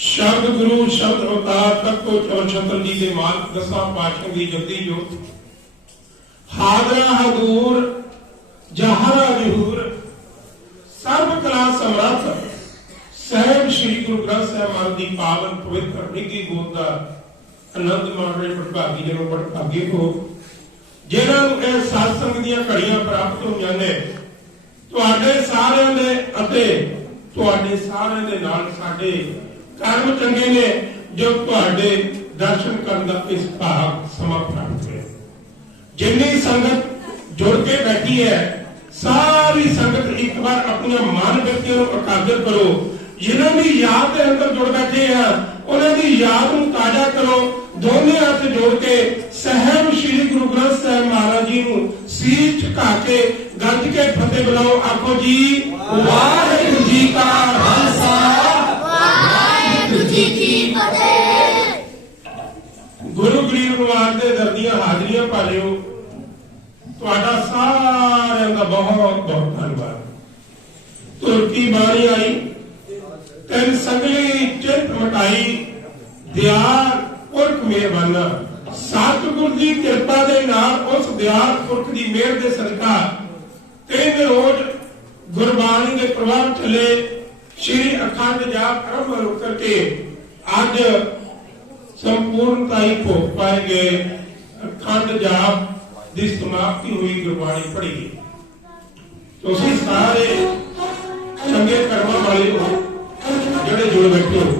शब्द गुरु शब्द अवतार तत्व चौर जी के मालक दसा पातशाह की जपदी जोत हादरा हदूर जहरा जहूर सर्व कला समर्थ सहब श्री गुरु ग्रंथ साहिब महाराज की पावन पवित्र निगी गोद का आनंद माण रहे भटभागी जनो भटभागी हो जिन्होंने सत्संग दी घड़ियां प्राप्त होईयां ने तुहाडे सारिआं दे अते तुहाडे सारिआं दे नाल साडे कर्म चंगे ने जो तुहाडे दर्शन करने का इस भाग समा प्राप्त है। जिन्नी संगत जुड़ के बैठी है सारी संगत एक बार अपनी मन व्यक्तियों को एकाग्र करो। जिन्हों की याद के अंदर जुड़ बैठे हैं उन्होंने याद को ताजा करो। दोनों हाथ जोड़ के साहिब श्री गुरु ग्रंथ साहिब महाराज जी को सीट झुका के गज के फतेह बुलाओ। आखो जी वाहिगुरू जी का खालसा वाहिगुरू जी की फतेह। गुरु गरीब नवाज दे दर्दियां हाजरियां पा लियो। तुहाडा सारिआं दा बहुत बहुत धन्यवाद। तुरकी बाणी आई तेन सगली चिंत मटाई दयाल पुरख मेहरबाना सतगुर की कृपा दे नाल उस दयाल पुरख की मेहर दे सदका 3 रोज गुरबाणी के प्रभाव चले श्री अखंड जाप आरंभ होकर के आज संपूर्णता भोग पाए गए। अखंड जाप की समाप्ति हुई गुरबाणी पढ़ी गई। तुसीं सारे चंगे कर्मां वाले हो ਜਿਹੜੇ जुड़ बैठे हो।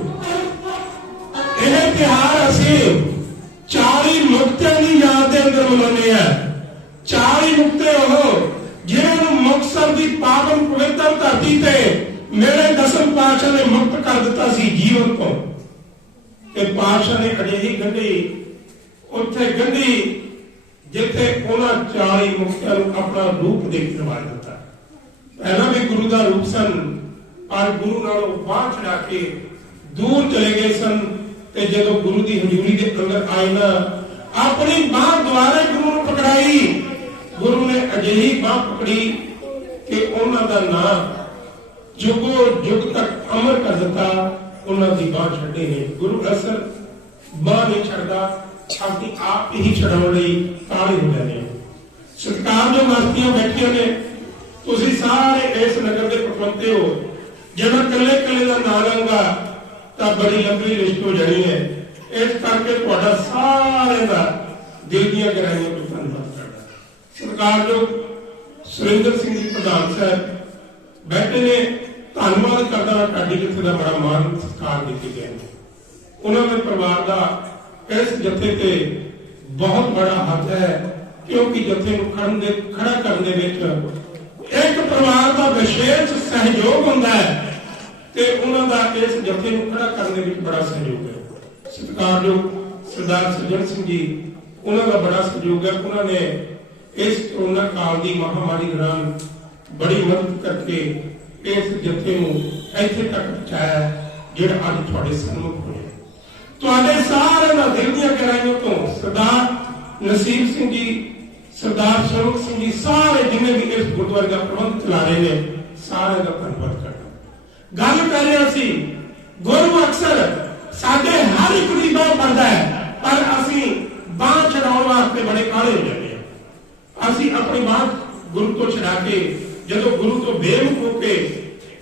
यह त्योहार असी 40 मुक्तियां की याद के अंदर मनाने हैं। 40 मुक्ते हो जिन्होंने मुक्तसर की पावन पवित्र धरती से मेरे दसम पातशाह ने मुक्त कर दिता सी जीवन को। पातशाह ने अजिही गंढी उत्थे गंढी जिथे उन्होंने 40 मुक्तियों को अपना रूप देख करवा दिता। पहला भी गुरु का रूप सन पर गुरु नालों बाहर चढ़ा के दूर चले गए सन। ते जदों गुरु की हजूरी के अंदर आए ना अपनी बाह द्वारा गुरु ने पकड़ाई। गुरु ने अजिही बाह पकड़ी कि उन्हों का नाम जुगो जुग तक अमर कर दिता। उन्हों की बाह छड्डी नहीं। गुरु असर बाह नहीं छड़ता अपनी आप ही छड़ाने लई काले हो जाने। सत्कार जो हस्तियां बैठियां ने तुसीं सारे इस नगर के पखवंते हो। जब मैं कले कले का नाम लूंगा तो बड़ी लंबी लिस्ट हो जानी है। इस करके तुहाडा सारे का दिल दी गहराइयों को धन्यवाद करदा। सरकार जो सुरेंद्र सिंह जी प्रधान साहब बैठे ने धन्यवाद करदा। साडी जिथे का बड़ा मान सत्कार दिते गए। उन्होंने परिवार का इस जत्थे ते बहुत बड़ा हाथ है क्योंकि जत्थे खड़ा करने में एक परिवार का विशेष सहयोग होता है ते उन्हां दा इस जत्थे नूं खड़ा करने में बड़ा सहयोग है। सत्कारयोग सरदार सज्जन सिंह जी उन्हां दा बड़ा सहयोग है। उन्होंने इस कोरोना काल की महामारी दौरान बड़ी मदद करके इस जत्थे नूं इत्थे तक पहुंचाया जिहड़ा अज तुहाडे सन्मुख होया। तुहाडे सारे दा दिल दी गहराइयों तो सरदार नसीब सिंह जी सरदार शरोक सिंह जी सारे जिन्हें भी इस गुरुद्वारे का प्रबंध चला रहे हैं सारे का धन्यवाद करना। गल कर रहे सी गुरु अक्सर साडे हर एक की बाह फड़दा है पर असी बाह छड़ाउण वास्ते बड़े काले हो जाते हैं। असी अपनी बाह गुरु तो छड़ा के जदों गुरु तो बेमुख होके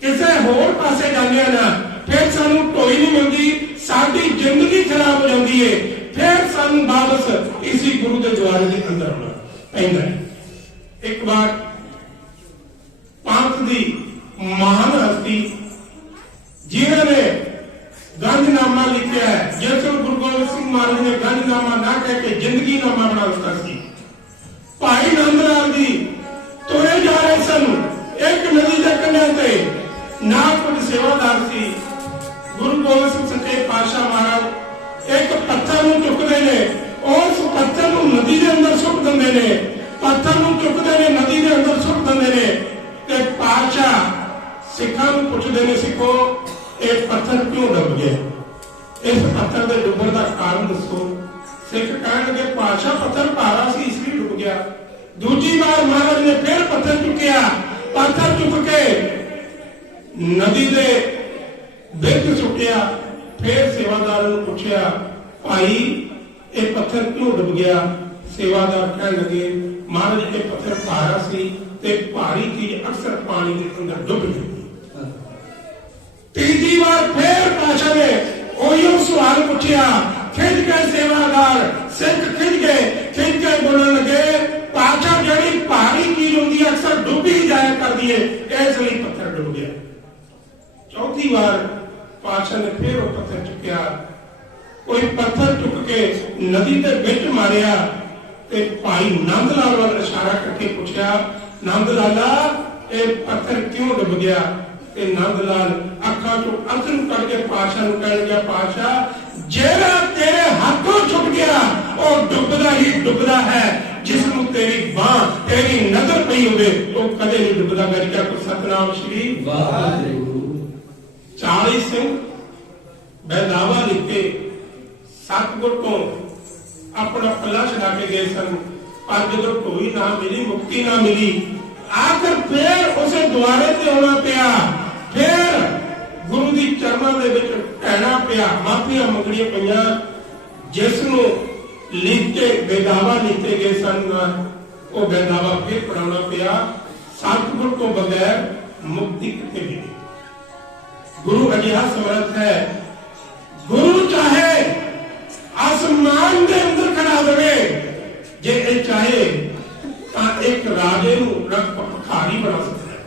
किसी होर पासे जाने ना फिर सानू ढोई नहीं मिलती। साडी जिंदगी खराब हो जाती है। फिर सानू वापस इसी गुरु के द्वारे के अंदर आना पैंदा है। एक बार पंथ की महान हस्ती जिन्होंने गांधीनामा लिखा है जिस गुरु गोबिंद सिंह महाराज ने गांधीनामा ना कह के जिंदगी नामा बना दिता सी। भाई नंदलाल जी तुरे जा रहे सन एक नदी के कंढे ना कुछ सेवादार सी। गुरु गोबिंद सिंह सच्चे पातशाह महाराज एक पत्थर नूं चुकदे ने उस पत्थर नूं नदी के अंदर सुट दिंदे ने। पत्थर नूं चुकदे ने नदी के अंदर सुट दिंदे ने ते पातशाह सिखां नूं पुछदे ने सिखो ये पत्थर क्यों डुब गया। इस पत्थर के डुबण का कारण दसो। सिख कहण लगे पातशाह पत्थर भारा सी इसलिए डुब गया। दूजी बार महाराज ने फिर पत्थर चुकिया। पत्थर चुक के नदी के बिच सुटिया फिर सेवादार ने पूछा, भाई ये पत्थर क्यों डुब गया? सेवादार कह लगे, महाराज ये पत्थर भारा सी ते भारी चीज अक्सर पानी के अंदर डुब जाती। तीसरी बार फिर पातशाह ने ओयो सवाल पूछा, खिंच के सेवादार सिख खिंच के बोलने लगे, पातशाह जी भारी चीज होती अक्सर डुब ही जाया कर दिए, इसलिए पत्थर डुब गया। चौथी बार पातशाह ने फिर वो पत्थर चुकया, कोई पत्थर चुक के नदी के बिच मारिया ते भाई नंद लाल वाल इशारा करके पूछा, नंद लाला ये पत्थर क्यों डुब गया? ते नंद लाल अखा चो अथरू कट के पातशाह नूं कह लगा, पातशाह जेड़ा तेरे हाथों छुप गया वो डुबदा ही डुबदा है, जिसनूं तेरी बांह तेरी नजर पई होवे तो कदे नहीं डुबदा। मेरी क्या कुछ सतनाम श्री वाहिगुरू। 40 सिंह बैदावा लिखे सतगुर तो अपना पल्ला छड़ा के गए सन, पर जो ढोई ना मिली, मुक्ति ना मिली, आखिर फिर उसे द्वारे ते आना पिया, फिर गुरु दी चरणों दे विच ढहना पिया, माफियां मंगणियां पईयां। जिसनूं लीते बेदावा लीते गए सन वो बेदावा फिर पढ़ाना पिया। सतगुर तो बगैर मुक्ति कितने मिली? गुरु अजिहा समर्थ है, गुरु चाहे आसमान के अंदर खड़ा देवे, जे ये चाहे तो एक राजे भिखारी बना सकता है।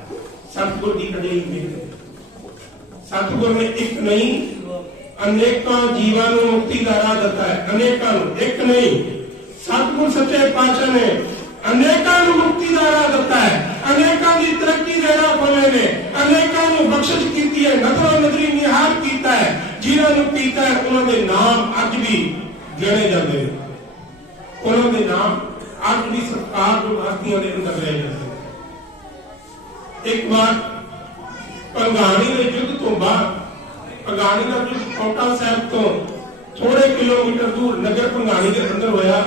सतगुर की अजिही मेहर, सतगुर ने एक नहीं अनेकों जीवां नूं मुक्ति का राह दिता है, अनेकों एक नहीं। सतगुर सच्चे पातशाह ने अनेकों नूं मुक्ति का राह दिता है, अनेकों की तरक्की दे राह खोले ने, अनेकों नूं बख्शिश कीती है, नजरों नजरी निहाल कीता है, जिन्हां नूं कीता है उन्हां दे नाम अज भी गिणे जाते हैं, उन्हां दे नाम अज भी सरकार गुरबाखियां दे अंदर रह जाते हैं। एक बार पंगाणी के युद्ध तो बाद, पंगाणी का युद्ध कोटा साहब तो थोड़े किलोमीटर दूर नगर पंगाणी के अंदर होया।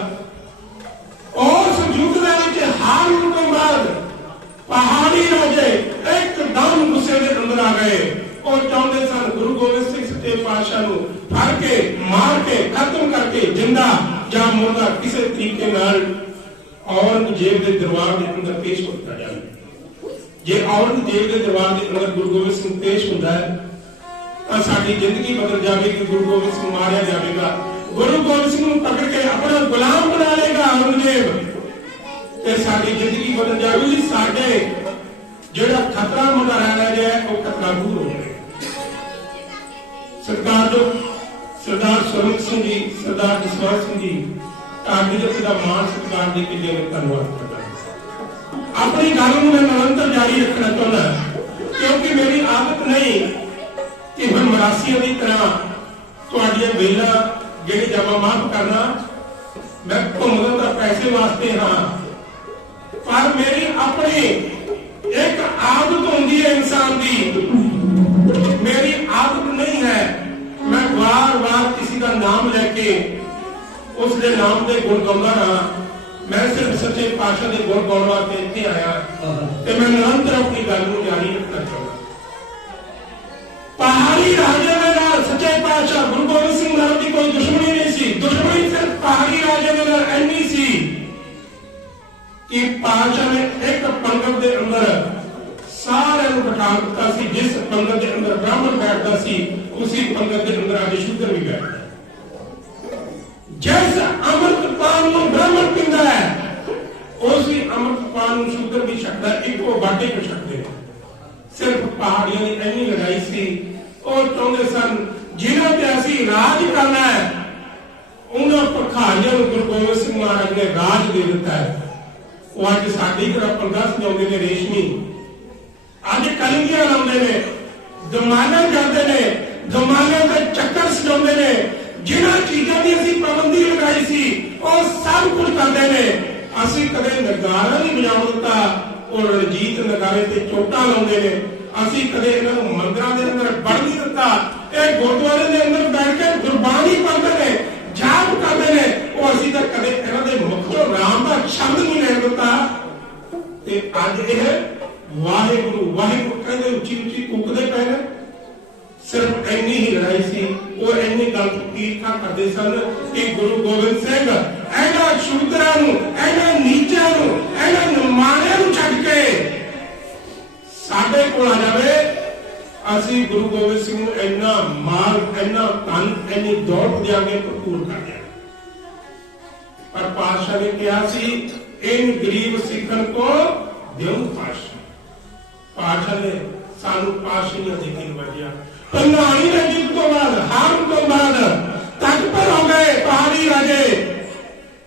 उस युद्ध के हार के बाद पहाड़ी राजे एकदम गुस्से के अंदर आ गए और चाहते सन गुरु गोबिंद सिंह सच्चे पातशाह नूं फड़ के मार के खत्म करके जिंदा या मुर्दा किसी तरीके नाल औरंगजेब के दरबार के अंदर पेश किया जाए। जे औरंगजेब के दरबार के अंदर गुरु गोबिंद सिंह पेश होता है तो साडी जिंदगी बदल जाएगी। गुरु गोबिंद सिंह मारिया जाएगा, गुरु गोबिंद सिंह को पकड़ के अपना गुलाम बना लेगा औरंगजेब, ते साडी जिंदगी बदल जाएगी। साडे जेड़ा खतरा मंडराया गया वो खतरा दूर हो जाएगा। सरकार जो सरदार सुरमित सिंह जी, सरदार जसवंत सिंह जी काबिलियत का मान सत्कार दे के लिए धन्यवाद करता हूं। अपनी गल में निरंतर जारी रखना चाहता, क्योंकि मेरी आदत नहीं कि मैं मरासियों की तरह तुहाडियां बेला जेड़ी जमा माफ करना, मैं घूमदा तां पैसे वास्ते हाँ, पर मेरी अपनी एक आदत होती है इंसान की, मेरी आदत नहीं है मैं बार बार किसी का नाम लेके उसके नाम के गुण गाउंदा रहा। मैं सिर्फ सच्चे पातशाह के गुण गाउण वास्ते इत्थे आया ते मैं निरंतर अपनी गल नूं जारी रखना चाहता। पहाड़ी राजे दे नाल सच्चे पातशाह गुरु गोबिंद सिंह नाल दी कोई दुश्मनी नहीं सी, दुश्मनी सिर्फ पहाड़ी राजे दे नाल इन्नी सी कि पातशाह ने एक पंगत दे अंदर सारे बिठा दिता सी। जिस पंगत के अंदर ब्राह्मण बैठता सी उसी पंगत के अंदर आज शूद्र भी बैठता। जिस अमृत पान में ब्राह्मण पींदा है उसी अमृत पान में शूद्र भी छकदा, इको बाटे को छकदे। सिर्फ पहाड़ियों की इन्नी लड़ाई सी, और चाहते सन जिन्हां ते असीं राज करना है उन्हां भखारियां नूं गुरु गोबिंद सिंह महाराज ने राज दे दिता है। वो अज साडी तरह पंगा सजाउंदे ने रेशमी, अज कलंगियां लाउंदे ने, दमाना जाते ने, दमाना के चक्कर सजाउंदे ने। जिन्हां चीजां दी असीं पाबंदी लगाई सी और सब कुछ करते ने। असीं कदे नगारा नहीं बजाउण दिता और रणजीत नगारे ते चोटां लाउंदे ने। असीं कदे इन्हां नूं मंदिरां दे अंदर वड़ नहीं दिता। इह गुरुद्वारे दे अंदर बैठ के गुरबाणी पढ़दे ने, जाप करदे ने, ਉਹ ਅਸੀਂ ਤਾਂ ਕਦੇ ਇਹਨਾਂ ਦੇ ਮੁਖੋਂ ਰਾਮ ਦਾ ਸ਼ਬਦ ਨਹੀਂ ਲੈਣ ਦਿੱਤਾ। ਤੇ ਅੱਜ ਇਹ ਵਾਹਿਗੁਰੂ ਵਾਹਿਗੁਰੂ ਕਹਿੰਦੇ ਉੱਚੀ ਉੱਚੀ ਕੁੱਕਦੇ ਪਏ ਨੇ। सिर्फ इन्नी ही लड़ाई सी, वो इन्नी गल ईर्खा करते सन कि गुरु गोबिंद सिंह इन्हां शूदरां नूं, इन्हां नीचां नूं, इन्हां निमाणिआं नूं छड्ड के साडे कोल आ जावे, असीं गुरु गोबिंद सिंह नूं इन्ना माल, इन्ना धन, इन्नी दौलत देंगे, भरपूर कर देंगे। पर पातशाह ने कहा सी इन गरीब सिखन को देऊं पातशाह। पातशाह ने सानू पातशाहियां दी गिन वजिया। पंगाणी ने जित तो बाद, हार तो बाद तट पर हो गए पहाड़ी राजे।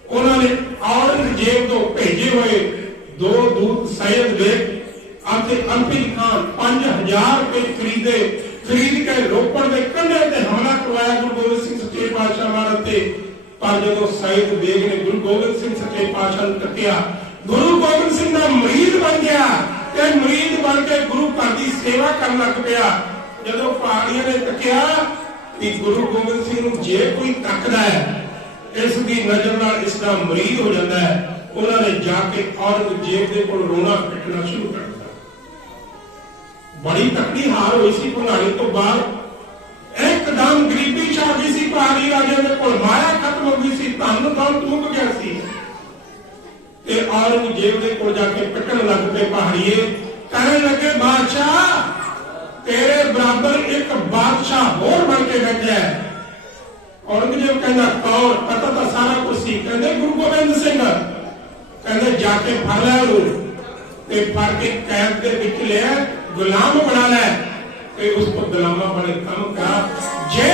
उन्होंने औरंगजेब तो भेजे हुए 2 दूत सैयद बेग अंपिल खान 5000 रुपए खरीद के रोपड़ के कंढे ते हमला करवाया गुरु गोबिंद सिंह सच्चे पातशाह महाराज ते। पर जो सैयद बेग ने गुरु गोबिंद सिंह सच्चे पातशाह नूं तकिया, गुरु गोबिंद सिंह का मरीद बन गया ते मरीद बन के गुरु घर की सेवा करन लग पिया। जदों पहाड़ियां ने तकिया कि गुरु गोबिंद सिंह नूं जे कोई तकदा है, इस दी नजर नाल इसका मरीद हो जाता है, उन्होंने जाके औरंगजेब दे कोल रोना पिटना शुरू कर दिया। बड़ी तकड़ी हार हुई सी भंगाणी तो बाद। एकदम गरीबी छा गई सी, पहाड़ी राजे दे कोल माया खत्म हो गई सी, धन दौलत मुक गया सी ते औरंगजेब दे कोल जाके पिटन लग पे पहाड़ीए। कहने लगे बादशाह तेरे बराबर एक बादशाह होर बन के बैठा है। औरंगजेब कहना कौन? पता तो सारा कुछ सी। कहते गुरु गोबिंद सिंह। कहते जाके फड़ लै उन्होंने ते फड़ के कैद दे विच ले गुलाम बना लै ते उस पर गुलामा बने काम करा। जे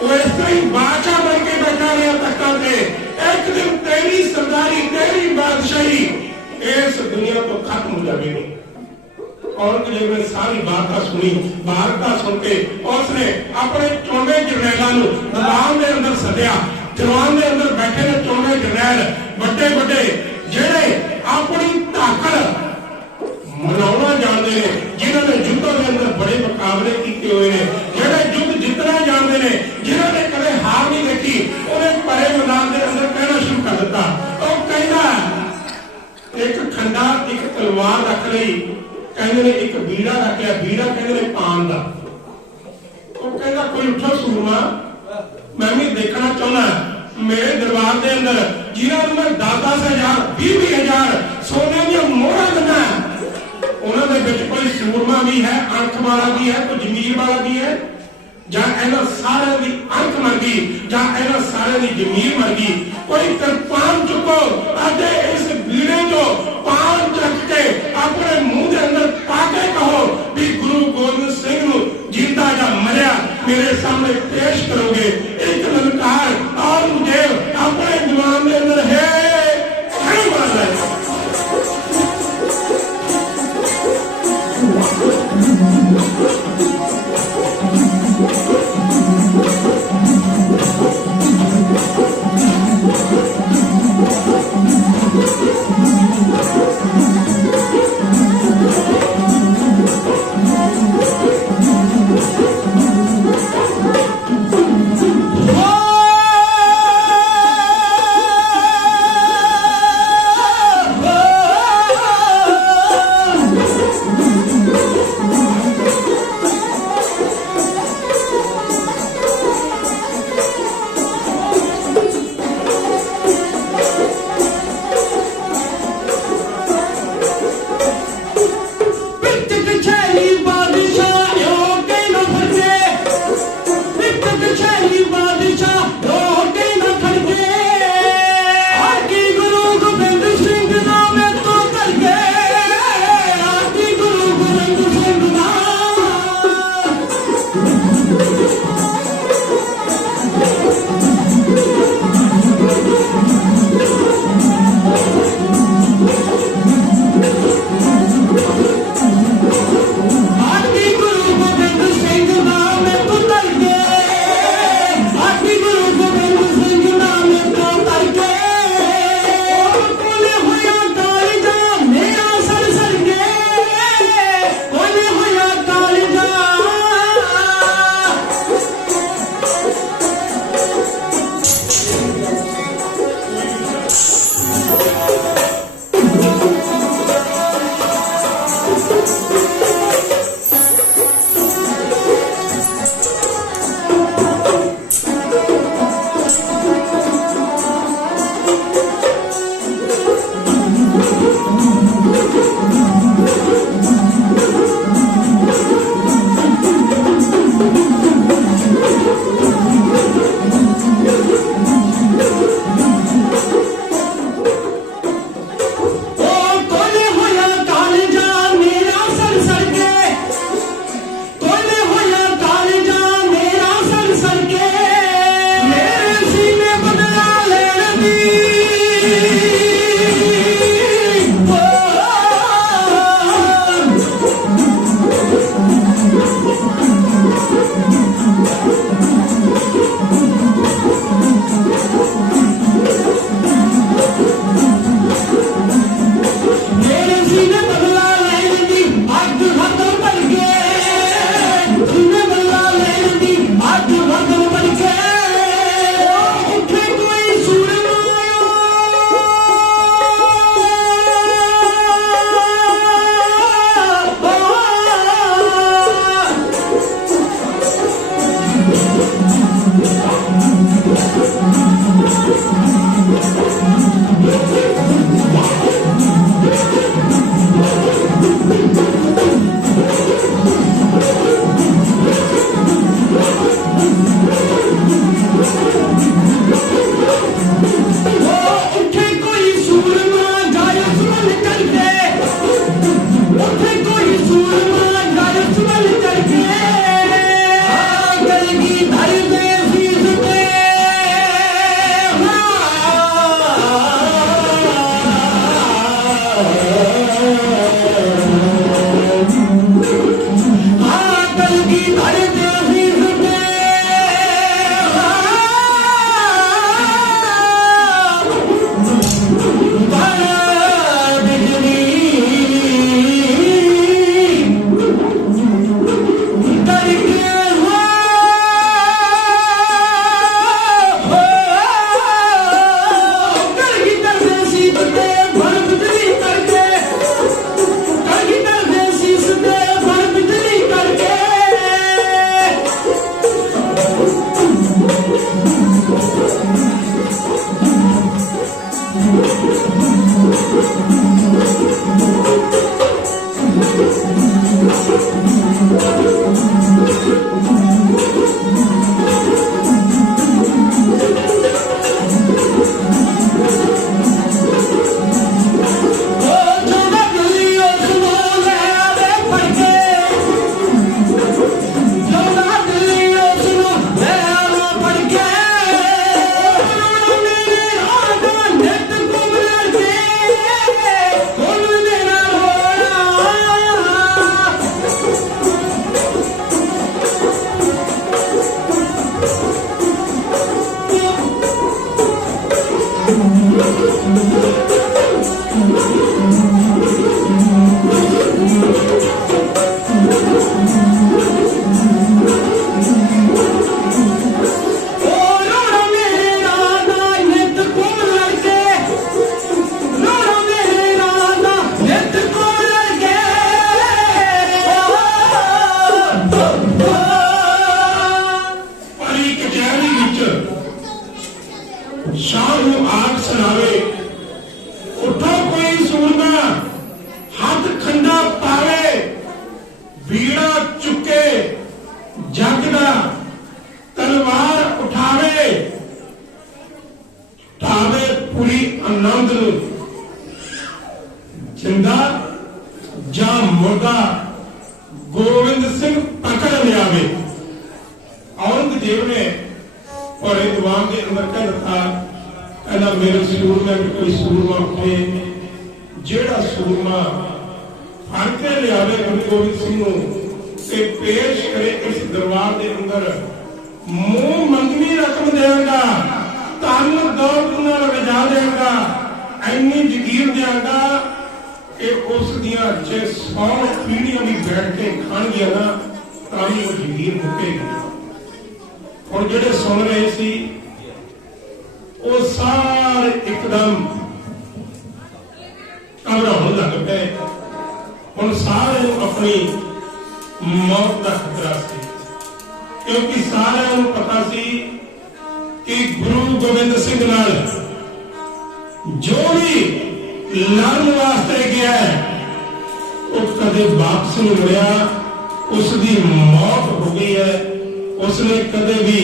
वो इस तरह ही बादशाह बन के बैठा रहा तख्ता पे, एक दिन तेरी सरदारी, तेरी बादशाही इस दुनिया तो खत्म हो जाएगी। औरंगजेब ने सारी वार्ता सुनी। वार्ता सुन के उसने अपने चौने जरनैलों दरबार के अंदर सद्या। दरबार के अंदर बैठे ने चौने जरनैल बड़े बड़े जेड़े अपनी ताकत मनाना जानते हैं, जिन्होंने युद्धों के अंदर बड़े मुकाबले किए हुए हैं, जेड़े युद्ध जितना जानते हैं, जिन्होंने कदे हार नहीं देखी, उन्हें परे मैदान के अंदर कहना शुरू कर दिता। तो कहना एक खंडा एक तलवार रख ली, कहते ने एक बीड़ा रख लिया, बीड़ा कहते ने पान का। तो कहता कोई उठो सूरमा, मैं भी देखना चाहना मेरे दरबार के अंदर जिन्होंने मैं 10,000 20,000 सोने की मोहरा देना, उन्होंने कोई सूरमा भी है, अंख वाला भी है, कोई जमीर वाला भी है, ਜਾਂ ਇਹਨਾਂ ਸਾਰਿਆਂ ਦੀ ਅੰਖ ਮਰ ਗਈ, ਜਾਂ ਇਹਨਾਂ ਸਾਰਿਆਂ ਦੀ ਜ਼ਮੀਰ ਮਰ ਗਈ। ਕੋਈ ਕਿਰਪਾਨ ਚੁੱਕੋ ਅਤੇ ਇਸ ਬੀੜੇ ਚੋਂ ਪਾਨ ਚੱਕ ਕੇ ਆਪਣੇ ਮੂੰਹ ਦੇ ਅੰਦਰ ਪਾ ਕੇ ਕਹੋ ਵੀ ਗੁਰੂ ਗੋਬਿੰਦ ਸਿੰਘ ਨੂੰ ਜਿੰਦਾ ਜਾਂ ਮਰਿਆ ਮੇਰੇ ਸਾਹਮਣੇ ਪੇਸ਼ ਕਰੋਗੇ। ਇੱਕ ਲਲਕਾਰ ਔਰੰਗਜ਼ੇਬ ਆਪਣੇ ਜਵਾਨ ਦੇ ਅੰਦਰ ਹੈ ਖੜੀ ਮਾਰ ਲੈ। शाम ਨੂੰ ਆਗ ਸੁਣਾਵੇ, ਉਠੋ ਕੋਈ ਸੂਰਮਾ ਹੱਥ ਖੰਡਾ ਪਾਵੇ, ਬੀੜਾ ਚੁੱਕੇ ਜੱਗ ਦਾ ਤਲਵਾਰ ਉਠਾਵੇ, ਉਠਾਵੇ ਪੂਰੀ ਆਨੰਦ ਨੂੰ, ਜਿੰਦਾ ਜਾਂ ਮੁਰਦਾ गोविंद सिंह पकड़ लियावे। औरंगजेब ने और दीवान के अंदर कह था, कहना मेरे सूर में कोई सूरमा उठे, जेड़ा सूरमा फड़ के लियावे गुरु गोबिंद सिंह से पेश करे इस दरबार के अंदर, मुंह मंगनी रकम देगा, तन दौलत नाल रजा देगा, इन्नी जगीर देगा कि उस दियां 100 पीढ़ियां भी बैठ के खान गया ना, तारी वो जगीर मुकेगी। और जेडे सुन रहे सी वो सारे एकदम घबराने लग पे। हुण सारे अपनी मौत का खतरा सी, क्योंकि सारे पता सी कि गुरु गोबिंद सिंह नाल जो भी लड़न वास्ते गया है वो कदे वापस नहीं मुड़िया, उसकी मौत हो गई है, उसने कदे भी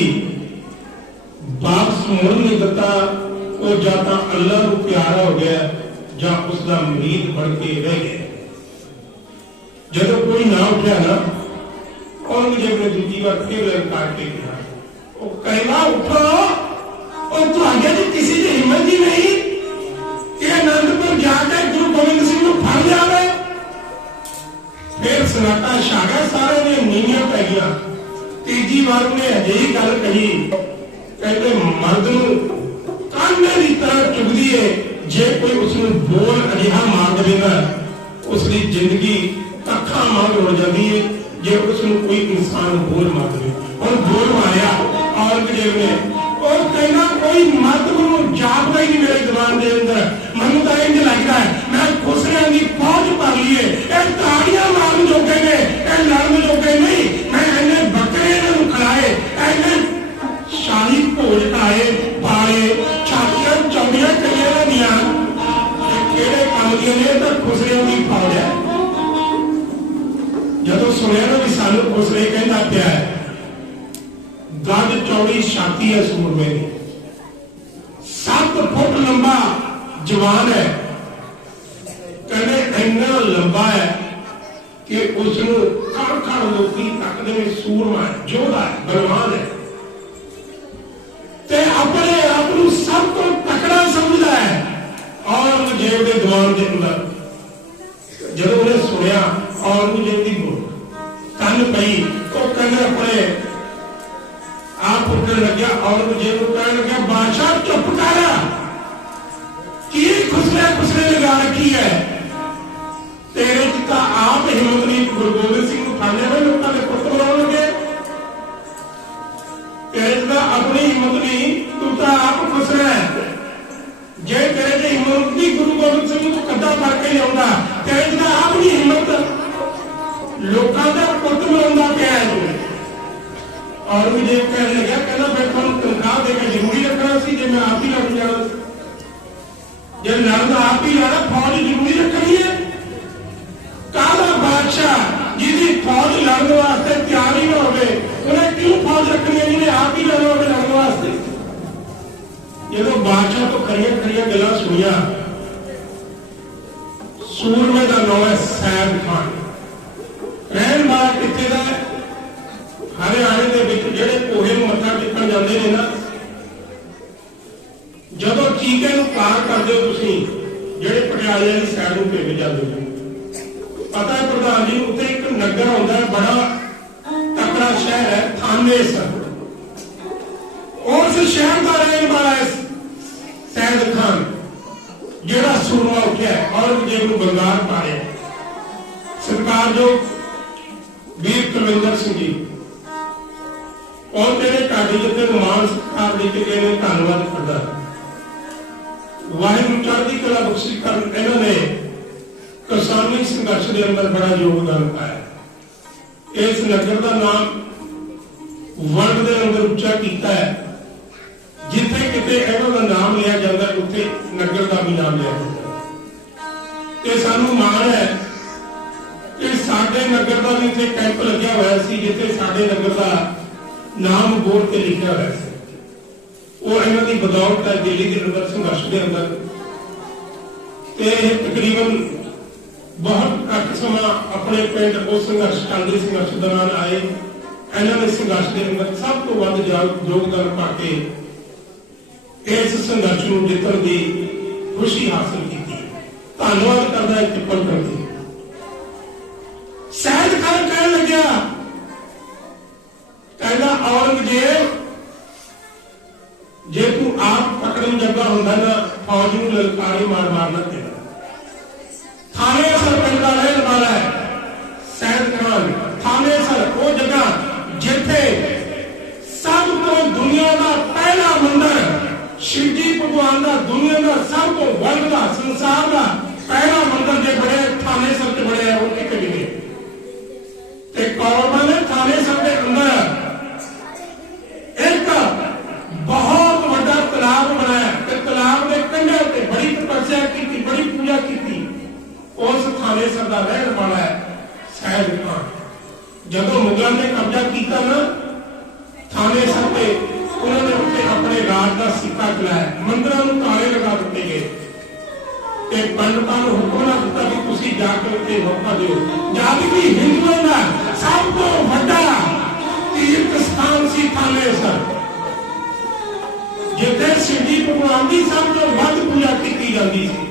वापस मुड़ नहीं दिता। वो या तो अल्लाह को प्यारा हो गया या उसका मरीद बन के रह गया। जब कोई ना उठा ना, औरंगजेब ने दूसरी बार फिर काट के कहा, वो कहना उठो, और तुहाडे च किसी की हिम्मत ही नहीं कि आनंदपुर जाकर गुरु गोबिंद सिंह को फड़ लिया। फिर सन्नाटा छा गया, सारे ने नीवियां पै गई। तीजी बार उन्हें अजे ही गल कही, कहते मर्द नूं कान्हे की तरह चुभदी है, जे कोई उसनूं बोल अजिहा मार देगा उसकी जिंदगी अखा मांग हो जाती है, जे उसनूं कोई इंसान बोल मार दे। और बोल मारिया औरंगजेब ने, और कहना कोई मर्द को जापदा ही नहीं मेरे जबान के अंदर। मैं तो इंज लगता है मैं खुसरिया की फौज भर ली है, ये ताड़ियां मारन जोगे ने, ये लड़न जोगे नहीं। मैं इन्हें बकरे इन्हें खिलाए, इन्हें शाही भोज खाए, बाले छातियां चौड़ियां करियां दियां, केड़े काम दी ने, तो खुसरिया की फौज है। जदों सुनिया ना भी सानू खुसरे कहता पिया है, गज चौड़ी छाती है सूरमे की, 7 फुट लंबा जवान है, कहने इन्ना लंबा है कि उसनू खड़ लोग तकते हैं सूरमा है, जोधा है, बलवान है, ते अपने आप को सब को तकड़ा समझता है। औरंगजेब के दीवान के अंदर जब उन्हें सुनिया औरंगजेब की कन पई, तो कहने अपने आप उठने लग्या, औरंगजेब को कहने लग्या, बादशाह चुप कर, की खुसरे लगा रखी है, तेरे तो आप हिम्मत नहीं गुरु गोबिंद सिंह को खाने में लोगों ने पुत बनाने लगे, तेरे तो अपनी हिम्मत नहीं, तू तो आप खुसरा है। जे तेरे की हिम्मत नहीं गुरु गोबिंद सिंह को कदा फड़ के लिया, तेरे तो अपनी हिम्मत लोगों का पुत बनाना पिया है। औरंगजेब कहने लगा, कहना मैं तुम तनख्वाह देकर जरूरी रखना सी, जे मैं आप ही लड़ जाना, जब लड़ना आप ही लड़ा, फौज जरूरी रखनी है। काला बादशाह जिसकी फौज लड़ने वास्ते तैयार ही ना हो, उन्हें क्यों फौज रखनी है, जिन्हें आप ही लड़ना हो लड़ने वास्ते। जो बादशाह तो खरिया गल्लां सुनिया, सूरमे का नाम है सैद खान, रहन वाला कितने का है, हरियाणे के विच जेडे कोहे नूं मत्था टेकण जांदे ने ना, जदों चीके नूं पार करदे हो तुसीं, जेडे पटियाले वाली साइड नूं भेजे जांदे हो, पता है प्रधान जी, उत्ते एक नगर आउंदा है, बड़ा तकड़ा शहर है थानेसर, उस शहर का रहने वाला है सैद खान। ਜਿਹੜਾ ਸੂਰਮਾ ਉੱਠਿਆ ਔਰੰਗਜ਼ੇਬ ਨੂੰ ਬੰਗਾਲ ਪਾਇਆ। ਸਤਿਕਾਰਯੋਗ ਵੀਰ ਕੁਲਵਿੰਦਰ ਸਿੰਘ ਜੀ और मेरे ढाडी जिते मान सत्कार लेके गए ने, धन्यवाद करदा। वाहिगुरू चढ़दी कला बख्शी कर इन्होंने किसानी संघर्ष के अंदर बड़ा योगदान पाया। इस नगर का नाम वर्ल्ड के अंदर उच्चा किया है। जिथे किते इन्हों का नाम लिया जाता है उत्थे नगर का भी नाम लिया जाता है। सानू मान है कि साडे नगर का भी इत्थे कैंप लग्या होया सी जिथे साडे नगर का नाम बोर्ड पे लिखा हुआ है। वो इन्हों की बदौलत है दिल्ली के अंदर संघर्ष के अंदर तकरीबन बहुत घट समा अपने पिंड उस संघर्ष कांग्रेस संघर्ष दौरान आए। इन्होंने संघर्ष के अंदर सब तो वध योगदान पाके इस संघर्ष को जितने की खुशी हासिल की। धन्यवाद करता है टिप्पण करके। शायद खान कह लग्या कहना औरंगजेब जे तू आप पकड़न जगा होंदा ना फौज नूं ललकारी मार मारना तेरा। थाने सर पिंड दा रहने वाला है सैयद खान। थाने सर वो जगह जिथे सब तो दुनिया का पहला मंदिर शिवजी भगवान का दुनिया का सब तो वर्ल्ड का संसार का पहला मंदिर जो बड़े थाने सर च बड़े वो किते भी ते कौरवां ने थाने सर के अंदर एक बहुत बड़ा तालाब बनाया। तालाब के कंढे उत्ते बड़ी तपस्या की, बड़ी पूजा की। उस थाने सर का रहने वाला है सैयद खान। जदों मुगलों ने कब्जा किया ना थाने सर पे, उन्होंने उत्ते अपने राज का सिक्का चलाया। मंदिरों को ताले लगा दिए गए। पंडितों को हुक्म ना दिता कि तुसीं जाके उत्ते मौका दो। जबकि हिंदुओं का सब तो बड़ा तीर्थ स्थान सी थाने सर, जिथे शिवजी भगवान की सब तो वध पूजा की जाती थी।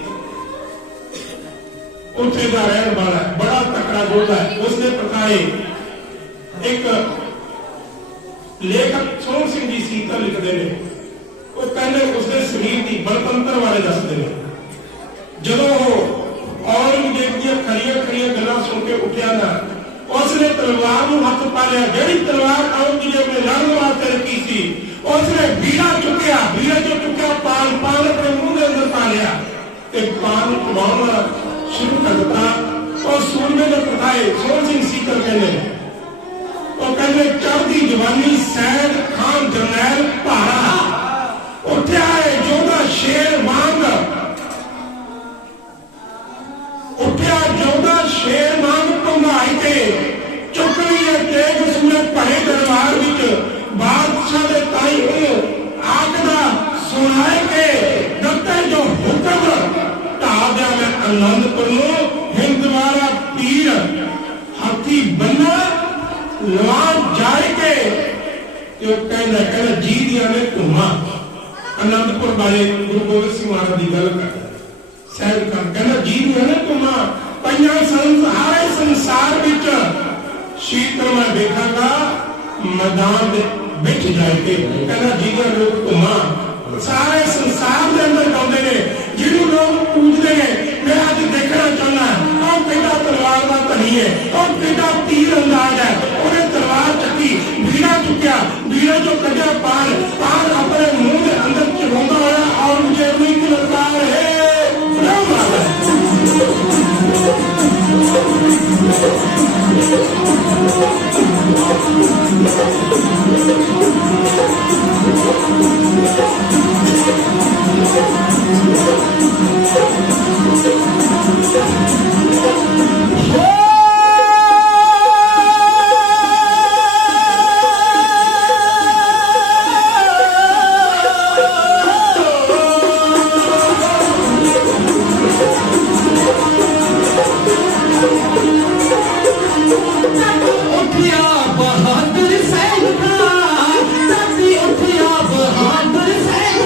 उत्थे का रहने वाला बड़ा तकड़ा योद्धा है। उसने प्रकाए एक लेखक सोहन सिंह जी सीता लिखते हैं। वो कहते उसके शरीर की बलतंत्र वाले दसते हैं। जदों औरंगजेब दी खरिया खरिया गल्लां सुन के उठिया ना उसने तलवार को हाथ पा लिया। जी तलवार औरंगजेब ने लड़न वास्ते रखी थी उसने बीड़ा चुकया। बीड़ा जो चुकया पान पान अपने मुंह के अंदर पा लिया। पान चबाना शुरू कर दिता। और सूरमे ने पठाए सोहन सिंह सीकर कहने चढ़ती जवानी सैयद खान जरनैल भारा उठा है जोधा शेर वांग। उठा जोधा शेर वांग भंगाई के चुक लिया तेग सूरज भरे दरबार विच बादशाह दे ताई आखदा सुनाए के दत्ते जो हुक्म ढा दिया मैं आनंदपुर हिंदवारा पीर हाथी बन्ना लवान जाए के कहना जी दिया ने घूमा। आनंदपुर वाले गुरु गोबिंद सिंह महाराज की गल कर सैयद खान कहना जी दिया ने घूमा पंजा सारे संसार विच शीतल मैं देखागा मैदान बिठ जाए। कहना जी दिया लोग घूमा सारे संसार के अंदर गाते हैं जिन्होंने लोग पूजते हैं। मैं अज देखना चाहना और कितना तलवार का धनी है और कितना तीर अंदाज है। उन्हें तलवार चकी बीड़ा चुकया बीड़ा जो कटा पान पान अपने मुंह के अंदर चढ़ाता होया और मुझे एक ललकार है। बहादुर सैयद खान, उठिया बहादुर सैयद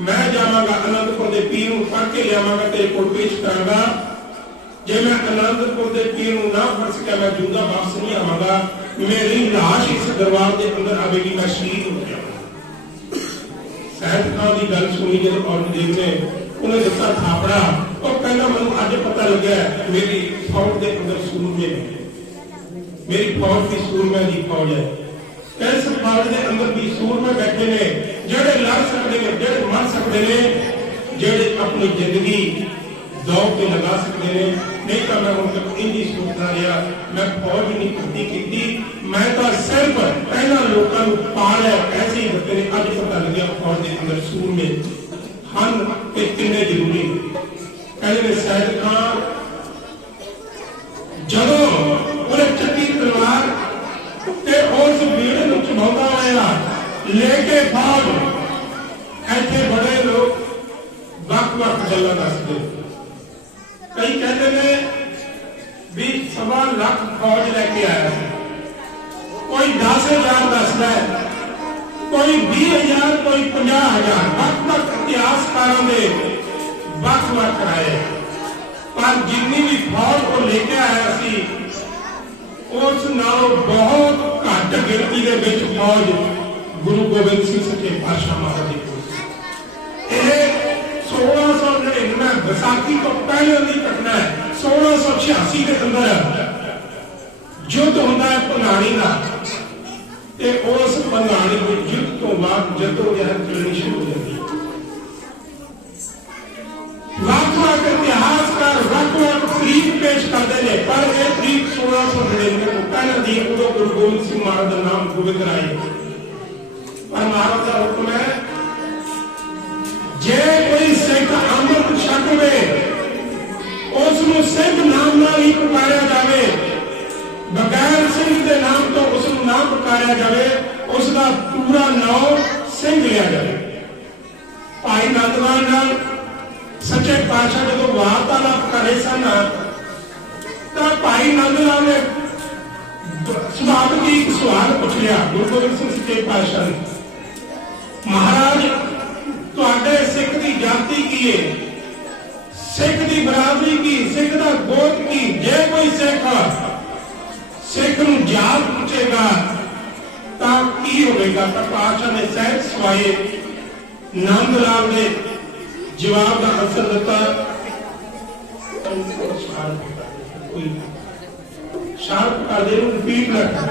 मैं जावांगा आनंदपुर के पीर नूं फड़ के लियावांगा तेरे कोल पेश करांगा। जे मैं आनंदपुर के पीर नूं ना फड़ सकिया मैं जिंदा वापस नहीं आवांगा। मेरी लाश इस दरबार के अंदर आवेगी, मैं शहीद हो जाऊंगा। सैयद खान की गल सुनी जब औरंगजेब ने उन्हें दिता थापड़ा, और कहना मैनूं अज पता लग्या मेरी फौज के अंदर सूरमे ने, मेरी फौज की सूरमे की फौज है। इस फौज के अंदर भी सूरमे बैठे ने जेड़े लड़ सकते हैं, जेड़े मर सकते हैं, जेड़े अपनी जिंदगी दौड़ के लगा सकते हैं। नहीं तो मैं उन तक इंजी सोचता रहा, मैं फौज नहीं भर्ती की, मैं तो सिर्फ पहला लोगों को पालिया ऐसे ही करते हैं। अज पता लगे फौज के अंदर सूरमे हन ते कितने जरूरी। कहते सैयद खान जदों उन्हें चक्की तलवार ते उस भीड़ में चढ़ाता आया लेके फौज, ऐसे बड़े लोग वक-वक गल्लां दसदे। कई कहते हैं भी 1.25 लाख फौज लेके आया, कोई 10,000 दसदा है, कोई 20,000, कोई 50,000। वक-वक इतिहासकारों ने वक-वक कराए, पर जितनी भी फौज को लेके आया सी उस नालों बहुत घट गिनती के विच फौज गुरु गोबिंद सिंह सच्चे पातशाह महाराज की फौज। यह 1699 विसाखी तो पहले की घटना है। 1686 के अंदर युद्ध होता है भंगाणी का, उस भंगाणी के युद्ध तो बाद जदोजहद चलनी शुरू हो जाती है। वक-वक इतिहासकार वक-वक तरीक पेश करते हैं, पर यह तरीक 1699 को पहले दी उदो गुरु गोबिंद सिंह महाराज का नाम गोबिंद राय, पर महाराज का हुक्म है जे कोई सिख अमृत छकवे उसनूं सिख नाम नाल ही पुकारिया जावे, बगैर सिंह के नाम तो उसनूं ना पुकारिया जावे, उसका पूरा नाम सिंह लिया जाए। भाई नंदलाल नाल सच्चे पातशाह जो वार्तालाप करे सन तो भाई नंदलाल ने स्वागत एक सवाल पूछ लिया गुरु गोबिंद सिंह सच्चे पातशाह ने, महाराज तुहाडे सिख की जाति की है, सिख की बराबरी की, सिख का गोत की, जे कोई सिख नूं जात पूछेगा ਤਾਂ ਕੀ ਹੋਵੇਗਾ? ਤਾਂ ਪਾਤਸ਼ਾਹ ਨੇ ਸਹਿਜ ਸਵਾਏ ਨੰਦ ਲਾਲ ਨੇ ਜਵਾਬ ਦਾ ਅਸਰ ਦਿੱਤਾ। शार्प कर दे, रिपीट ना कर।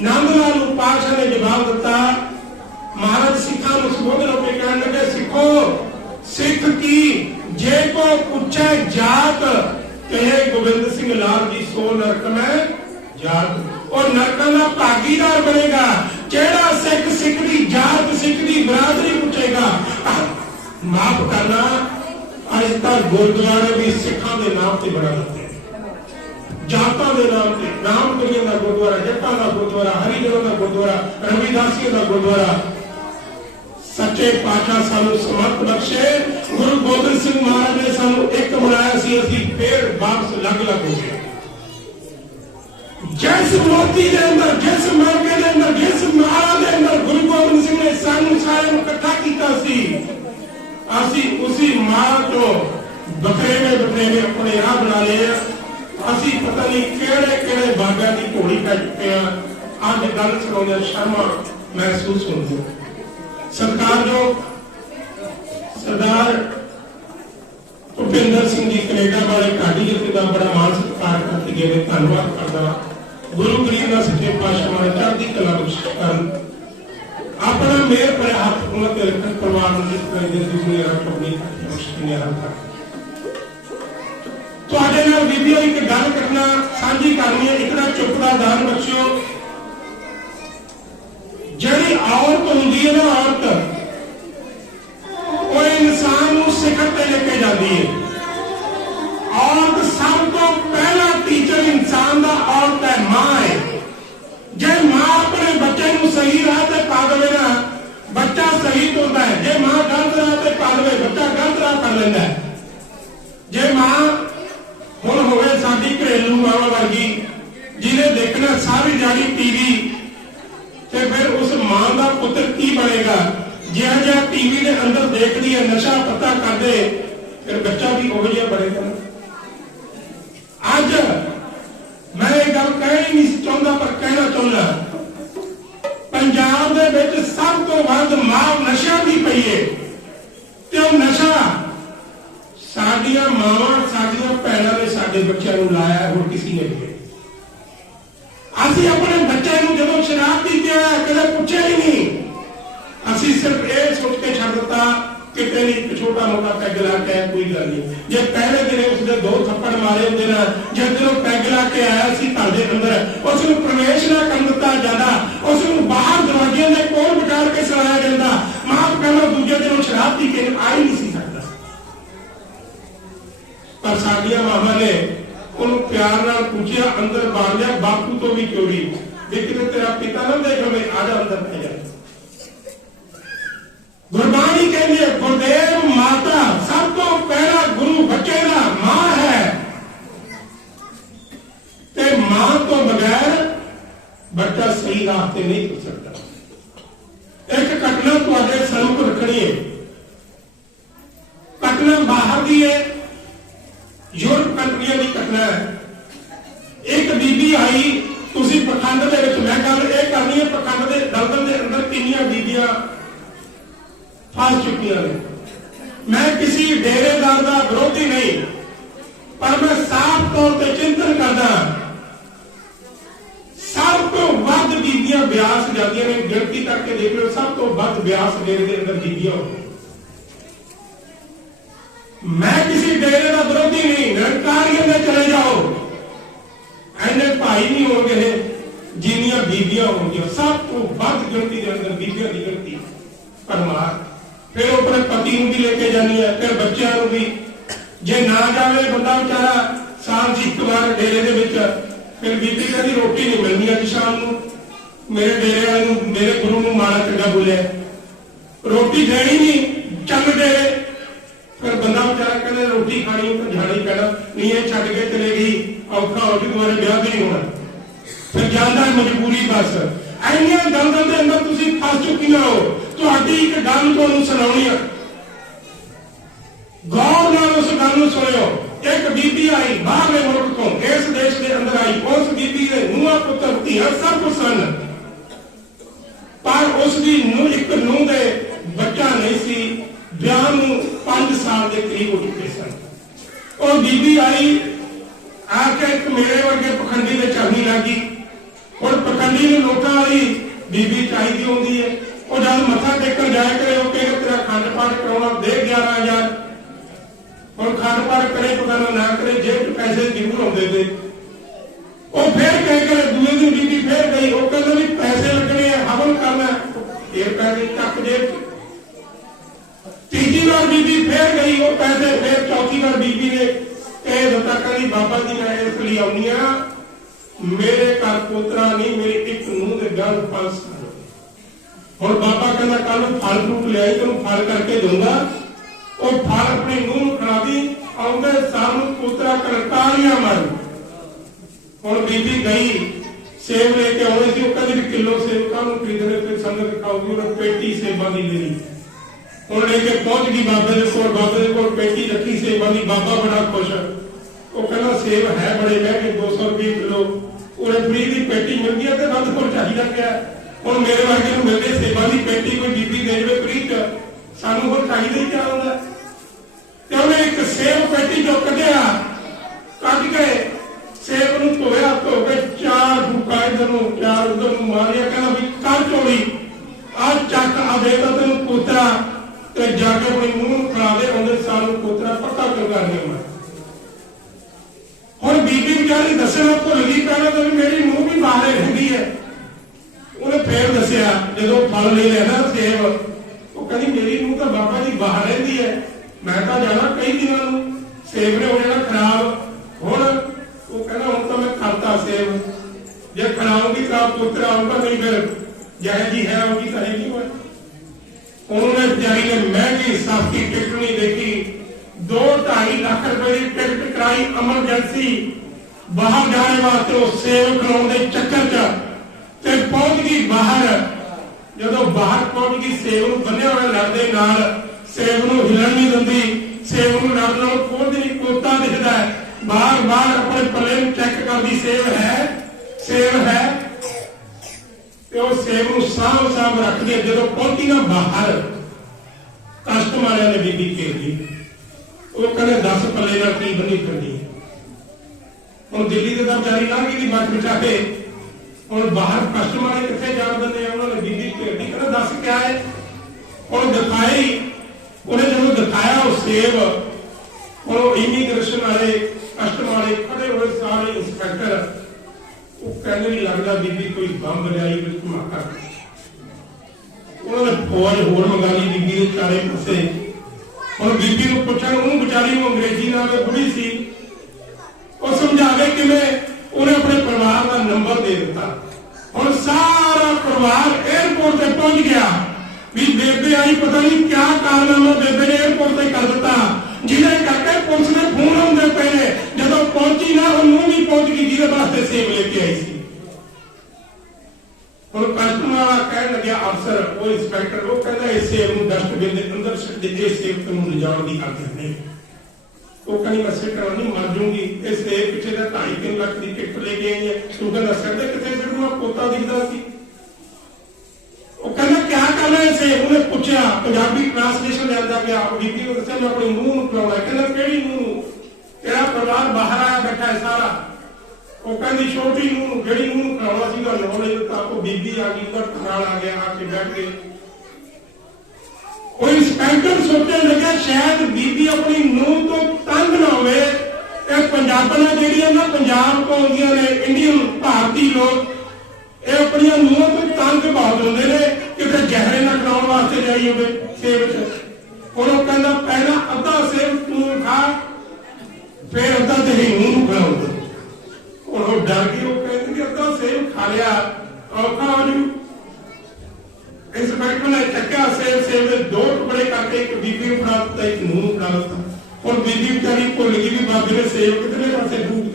नंदलाल पातशाह ने जवाब दिता। महाराज सिखा संबोधन होकर कहने लगे, सिखो सिख की जे को पूछे जात कहे गोबिंद सिंह लाल जी सो नरक में जात, और नरक का भागीदार बनेगा जेड़ा सिख सिख की जात सिख की बरादरी पूछेगा। माफ करना, अज तक गुरुद्वारे भी सिखा के नाम से बना देते हैं, जाता के नाम से। नामकड़ियों का गुरुद्वारा, जट्टा का गुरुद्वारा, हरिजनों का गुरुद्वारा, रविदासियों का गुरुद्वारा। सच्चे पातशाह सानू समर्थ बख्शे, गुरु गोबिंद सिंह महाराज ने सानू एक बनाया सी, असीं फिर वापस लग लग हो गए। जिस मोती के अंदर, जिस मौके के अंदर, जिस माला के अंदर गुरु गोबिंद सिंह ने सानू सारे इकट्ठा किया सी, असी उसी मां तो बखरेवे अपने राह बना लिए। असी पता नहीं केड़े केड़े बाबा की घोड़ी पै चुके हैं। अज गल सुनाने शर्मा महसूस होती है। सरकार जो सरदार भुपिंदर सिंह जी कनेडा वाले ढाडी जिथे का बड़ा मान सत्कार करते गए, धन्यवाद करदा। गुरु गरीब का सच्चे पातशाह मां चढ़दी कला बख्श करन, अपना मेयर पर हाथ उन्नत रखन, परिवार में जिस तरह की दुनिया अपनी मुश्किलें हल कर। तो आजे नाल बीबियों एक गल करना साझी करनी है, इतना चुप का दान बख्शियो। जिहड़ी औरत हुंदी है ना, औरत वो इंसान नूं सिखर ते लेके जाती है। औरत सब तो पहला टीचर इंसान का औरत है, मां है। जे मां अपने बच्चे को सही राह पे पा दे ना, बच्चा सही होता है। जे मां गलत राह पे पा दे, बच्चा गलत राह कर लेता है। जे मां हुण होवे साडी घरेलू मां वर्गी, जिन्हें देखना सारी जानी टीवी, ते फिर उस मां का पुत्र की बनेगा? जिहा जिहा टीवी के अंदर देखती है, नशा पता कर दे, फिर बच्चा भी उहो जिहा बनेगा। अज मैं ये गल कह ही नहीं चाहता, पर कहना चाहना, पंजाब दे विच सब तो वध मार नशा की पई है। ते नशा साडियां मावां, साडियां भैणां ने साडे बच्चों को लाया, होर किसी ने नहीं। असीं अपने बच्चे को जदों शराब पी के आया कदे पूछे ही नहीं। असीं सिर्फ ये सोच के छड्ड दित्ता कि तेरी छोटा मोटा पैग ला के कोई गल नहीं। जे पहले दिन उसने 2 थप्पड़ मारे होंदे ना, जदों पैग ला के आया सी घर दे अंदर, उसनूं प्रवेश ना करन दित्ता जांदा, उसनूं बाहर दरवाजे दे कोल बिठा के सुलाया जांदा। माफ करना, दूजे दिन शराब पी के आ ही नहीं सी सकदा। पर साडियां मावां ने उन्होंने प्यार नाल पूछया, अंदर बांध लिया, बापू तो भी चोरी भी किते तेरा पिता ना देख लो, आजा अंदर बह जा। गुरबाणी कहती है, गुरुदेव माता सब तो पहला गुरु बच्चे का मां है, ते मां तो बगैर बच्चा सही राह पे नहीं चल सकता। एक घटना तुहाडे सामने रखनी है। घटना बाहर की है, यूरोप कंट्रियां की घटना है। एक बीबी आई, तुसी पखंड दे विच, मैं गल ये करनी है, पखंड दे दलदल दे अंदर कितनियां बीबियां फंस चुकी ने। मैं किसी डेरेदार का विरोधी नहीं, पर मैं साफ तौर पर चिंतन करदा, सब तो वध बीबियां ब्यास जाती ने। गिनती करके देख लो, सब तो वध ब्यास डेरे के अंदर बीबियां होती। मैं किसी डेरे का विरोधी नहीं, निरंकारियों में चले जाओ, ऐने भाई नहीं होंगे जिन्नियां बीबियां होंगी। सब तो वध गिनती के अंदर बीबियां की गिनती परमार। फिर अपने पति को भी लेके जानी है, फिर बच्चों को भी। जे ना जावे बंदा बेचारा साल जी एक बार डेरे दे विच, फिर बीबी कहती रोटी नहीं मिलनी अज शाम को। मेरे डेरे वाले मेरे गुरु को माड़ा चंगा बोलिया, रोटी देनी नहीं, चल डेरे। फिर बंदा बेचारा कहते रोटी खानी तो जाना ही पैना, नहीं ये छड्ड के चले गई, औखा हो गया, तुम्हारे ब्याह भी नहीं होना। फिर जाना मजबूरी बस। ऐनियां दलदल के अंदर तुसीं फस चुकी हो। तुहाडी एक गल तुहानूं सुणाउणी है, गौर नाल उस गल नूं सुणियो। एक बीबी आई बाहरले मुल्क तो इस देश के अंदर आई, उस बीबी के नूंह पुत्र धीआं सब कुछ सन, पर उसकी नूंह एक नूंह दे बच्चा नहीं सी, ब्याह नूं 5 साल के करीब हो चुके सन। और बीबी आई आके एक मेरे वर्गे पखंडी ने चाहनी लगी, और पखंडी ने लोटा वाली बीबी चाहिए होंगी है, और जब मथा टेकन जाए करे वो कहेगा तेरा खंड पाठ कराना दे 11,000, और खंड पाठ करे पता ना करे जेब च पैसे जरूर आते थे। और फिर कह कर दूसरे दिन बीबी फिर गई, वो कहते भी पैसे लगने हवन करना, फिर पैसे चक जेब च। तीसरी बार बीबी फिर गई, वो पैसे फिर चौथी बार बीबी ने कह दिता कहती बाबा जी मैं इसलिए आनी हाँ, मेरे घर पोतरा नहीं, मेरी एक नूंह के गल 5 साल। और बाबा कहना कल फल फ्रूट लिया तेन फल करके दूंगा, और फल अपनी नूंह खड़ा दी, आउंदे सामू पोतरा करतारियां मारू। और बीबी गई सेब लेके आने से, कहती भी किलो सेब का खरीदने फिर संगत खाऊगी, उन्हें पेटी सेबा की ले ली। और लेके पहुंच गई बाबे के कोल, बाबे के कोल पेटी रखी सेबा की, बाबा बड़ा खुश। वो कहना सेब है बड़े महंगे 200 रुपये किलो, उन्हें फ्री की पेटी मिल गई तो रंग को चाहिए क्या, और मेरे वर्गे को मिलते सेबा की पेटी कोई बीबी दे दे फ्री च, सानू को चाहिए ही क्या होता। तो उन्हें एक सेब पेटी चो कढ़िया, कट के सेब नूं धोया, धो के 4 फूका इधर नूं 4 उधर नूं मारिया, कहना भी कर चोरी आ चक आ देता तेन पोतरा, तो जाके अपनी नूंह खड़ा दे, उन्हें सानू पोतरा पक्का करवा दिया। और बीबी बेचारी दसना भुल गई, पहले तो मेरी नूंह भी बाहर रही है। उन्हें फिर दसिया जो फल ले लिया ना सेब, वो कहती मेरी नूंह तो बाबा जी बाहर रही है, मैं तो जाना कई दिनों, सेब ने हो जाना खराब। हुण वो कहना हुण तो मैं खाता सेब, जे खराबी खराब पुत्र आऊंगा, नहीं फिर जय जी है होगी तो है नहीं हुआ। उन्होंने बेचारी ने महंगी सस्ती टिकट नहीं देखी, 2-2.5 लाख रुपए की टिकट कराई एमरजेंसी बाहर जाने वास्ते, वो सेब खिलाने के चक्कर च पहुंच गई बाहर। जो बाहर पहुंच गई सेब नूं बन्ने हुए लड़ दे नाल, सेब नूं हिलण नहीं दिंदी, सेब नूं लड़ नाल खोलदी नहीं, कोता दिखदा है, बार बार अपने पल्ले नूं चेक करदी सेब है, तो सेब नूं साम रख दिया। जो पहुंची ना बाहर, कस्टमर वाले ने बीबी घेर दी, वो कहने 10 पल्ले नाल की बनी फिरदी। हुण दिल्ली के तो बेचारी लंघ गई बच बचा के, और बाहर कस्टमर ने कितने जान देते हैं, उन्होंने बीबी घेर दी, कहना 10 क्या है। और दिखाई, उन्हें जो दिखाया वो सेब, और इमीग्रेशन वाले कस्टमर वाले खड़े हुए सारे इंस्पैक्टर, वो कहने नहीं लगता बीबी कोई बंब लियाई धमाका। उन्होंने फौज होर मंगा ली बीबी के चारे पासे, और बीबी को पूछा, उन्होंने बेचारी अंग्रेजी नाल बुढ़ी सी, और समझावे किवें, उन्हें अपने परिवार का नंबर दे दिता। और सारा परिवार एयरपोर्ट पे पहुंच गया भी बेबे आई, पता नहीं क्या कारनामा बेबे ने एयरपोर्ट पे कर दिता, जिन्हें करके पुलिस ने फोन आते पे ने, जो पहुंची ना उन्होंने भी पहुंच गई जिसे वास्ते सेब लेके आई सी। और कस्टमर वाला कह लगे अफसर, वो इंस्पैक्टर, वो कहता इस सेब नूं डस्टबिन के अंदर सिट दे, इस सेब तैनूं लिजाण दी आज्ञा नहीं। वो कहनी मैं सिट नहीं मर जूंगी, इस सेब पिछे 2.5-3 लाख की टिकट लेके आई है, तू कहना सिट दे कितने सिटूंगा, पोता दिखदा सी। वो कहना क्या करना है सेब, उन्हें पूछा, पंजाबी ट्रांसलेशन लिया गया, बीबी को दस्या मैं अपनी नूंह नूं खिलाउणा, कहना किहड़ी नूंह, तेरा परिवार बाहर आया बैठा है सारा। वो कहती छोटी नूंह, जिहड़ी नूंह खिलाउणा सीगा ਨਾਂ नहीं दिता, वो बीबी आ गई, उधर नाल आ गया, आके बैठ गए। वो इंस्पैक्टर सोचने लगे शायद बीबी अपनी नूंह तो तंग ना होवे, पंजाबना जिहड़ियां ना पंजाब तो आउंदियां ने, इंडियन भारतीय लोग ये अपनी नूंह तो तंग बहुत होंदे ने, किते जहरे ना खिलाउण वास्ते जाई होवे सेब च। हुण वो कहंदा पहला अद्धा सेब तू खा, फिर अद्धा तेरी नूंह नूं खिलाऊंगा। हुण वो डर गई, वो कहंदी कि अद्धा सेब खा लिया औखा हो जू। इंस्पैक्टर ने चक्या सेब के 2 टुकड़े करके एक बीबी को फड़ा दिता, एक नूंह फड़ा दिता। और बीबी बेचारी भुल गई भी बाबे ने सेब कितने पासे फूक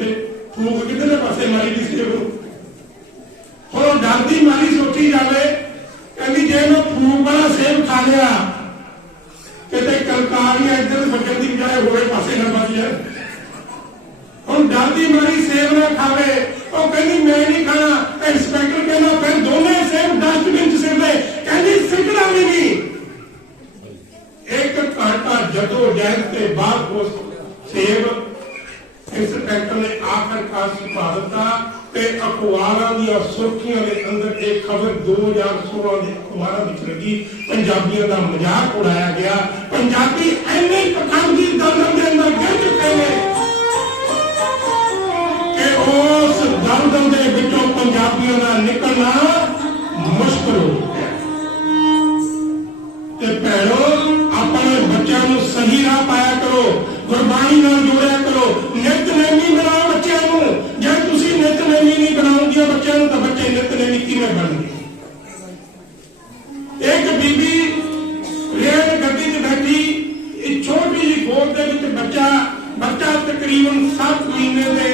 कितने पासे मारी दी सेब। और डरदी मारी सोची जाए, कहती जे मैं फूक वाला सेब खा लिया, कितने कलकारियां इधर बचन की बजाय होरे पासे न बच जाए। सेब ना खावे, वो कहती मैं नहीं खाना। इंस्पैक्टर कहना फिर दोनों सेब डस्टबिन च सिट दे, कहती सिटना भी नहीं। एक घंटा जदोजहद के बाद वो सेब इंस्पैक्टर ने आखिरकार छुपा दिता ते अखबारां दी सुर्खियां दे अंदर एक खबर 2016 दे अखबारां विच लगी। पंजाबियों का मजाक उड़ाया गया। पंजाबी इन्ने पखंडी दलदल दे अंदर गिर चुके हैं कि उस दलदल दे विचों पंजाबियों का निकलना मुश्किल हो गया। ते भैणों अपने बच्चों को सही राह पाया करो, गुरबाणी नाल जोड़िया करो, नितनेमी बनाओ बच्चों को। जे तुसी नितनेमी नहीं बनाओगे बच्चों को तो बच्चे नितनेमी किवें बनणगे। एक बीबी रेल गड्डी च बैठी, एक छोटी जी गोद दे विच बच्चा तकरीबन 7 महीने दे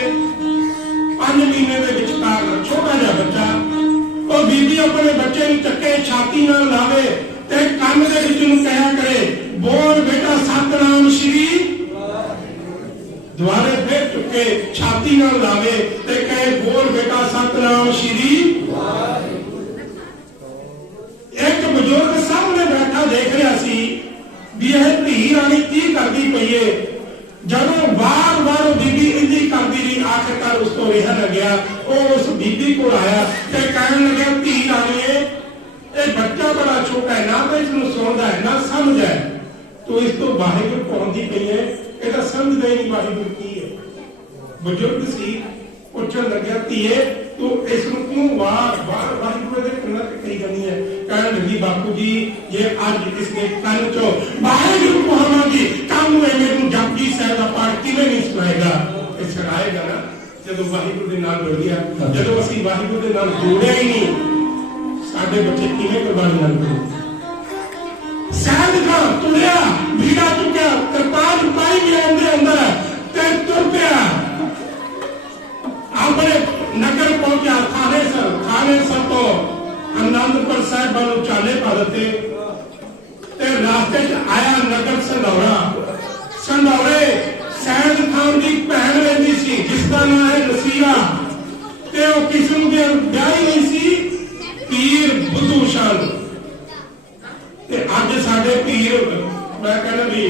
5 महीने दे विचकार छोटा जिहा बच्चा। वो बीबी अपने बच्चे नूं चक्के छाती नाल लावे ते कंन दे विच नूं कहा करे, बोल बेटा सतनाम श्री। दुआरे फिर चुके छाती नाल लावे ते कहे, बोल बेटा सतनाम श्री। एक बजुर्ग सामने बैठा देख रहा सी भी यह धी रानी की करती पई है। जदों बार बार बीबी इंजी करती रही, आखिरकार उसको रिहा न गया। वो उस बीबी को आया ते कहने लगे, धी रानी ये बच्चा बड़ा छोटा है, ना तो इसमें सुनता है ना समझ है, तो इस तो वाहिगुरू कौन दी पई है, ये समझदा ही नहीं वाहिगुरू की है। बजुर्ग सी पूछन लग्या, धीए तू इसनूं क्यों बार बार वाहिगुरू दे कन्नां ते कही जानी है। कहण लगी, बापू जी जे अज इसके कंन चो वाहिगुरू कहावांगी, कल नूं मैनूं जपजी साहिब दा पाठ किवें नहीं सुनाएगा। ये सुनाएगा ना जदों वाहिगुरू दे नाल जुड़ गया। जदों असीं वाहिगुरू दे नाल जुड़िया ही नहीं, साडे बच्चे किवें कुर्बानी नाल करेंगे। सैद खां तुरिया, भीड़ा चुकिया, कृपाल पाई गया अंदर ते तुर पिया, अपने नगर पहुंचा थानेसर तो आनंदपुर साहिब वालों चाले पा दिते ते रास्ते च आया नगर संधौरे सैद खान की भैन रहती सी जिसका नाम है नसीरा ते वो किस्म के ब्याही नहीं सी पीर बुद्धू शाह। अज साडे पीर मैं कहना भी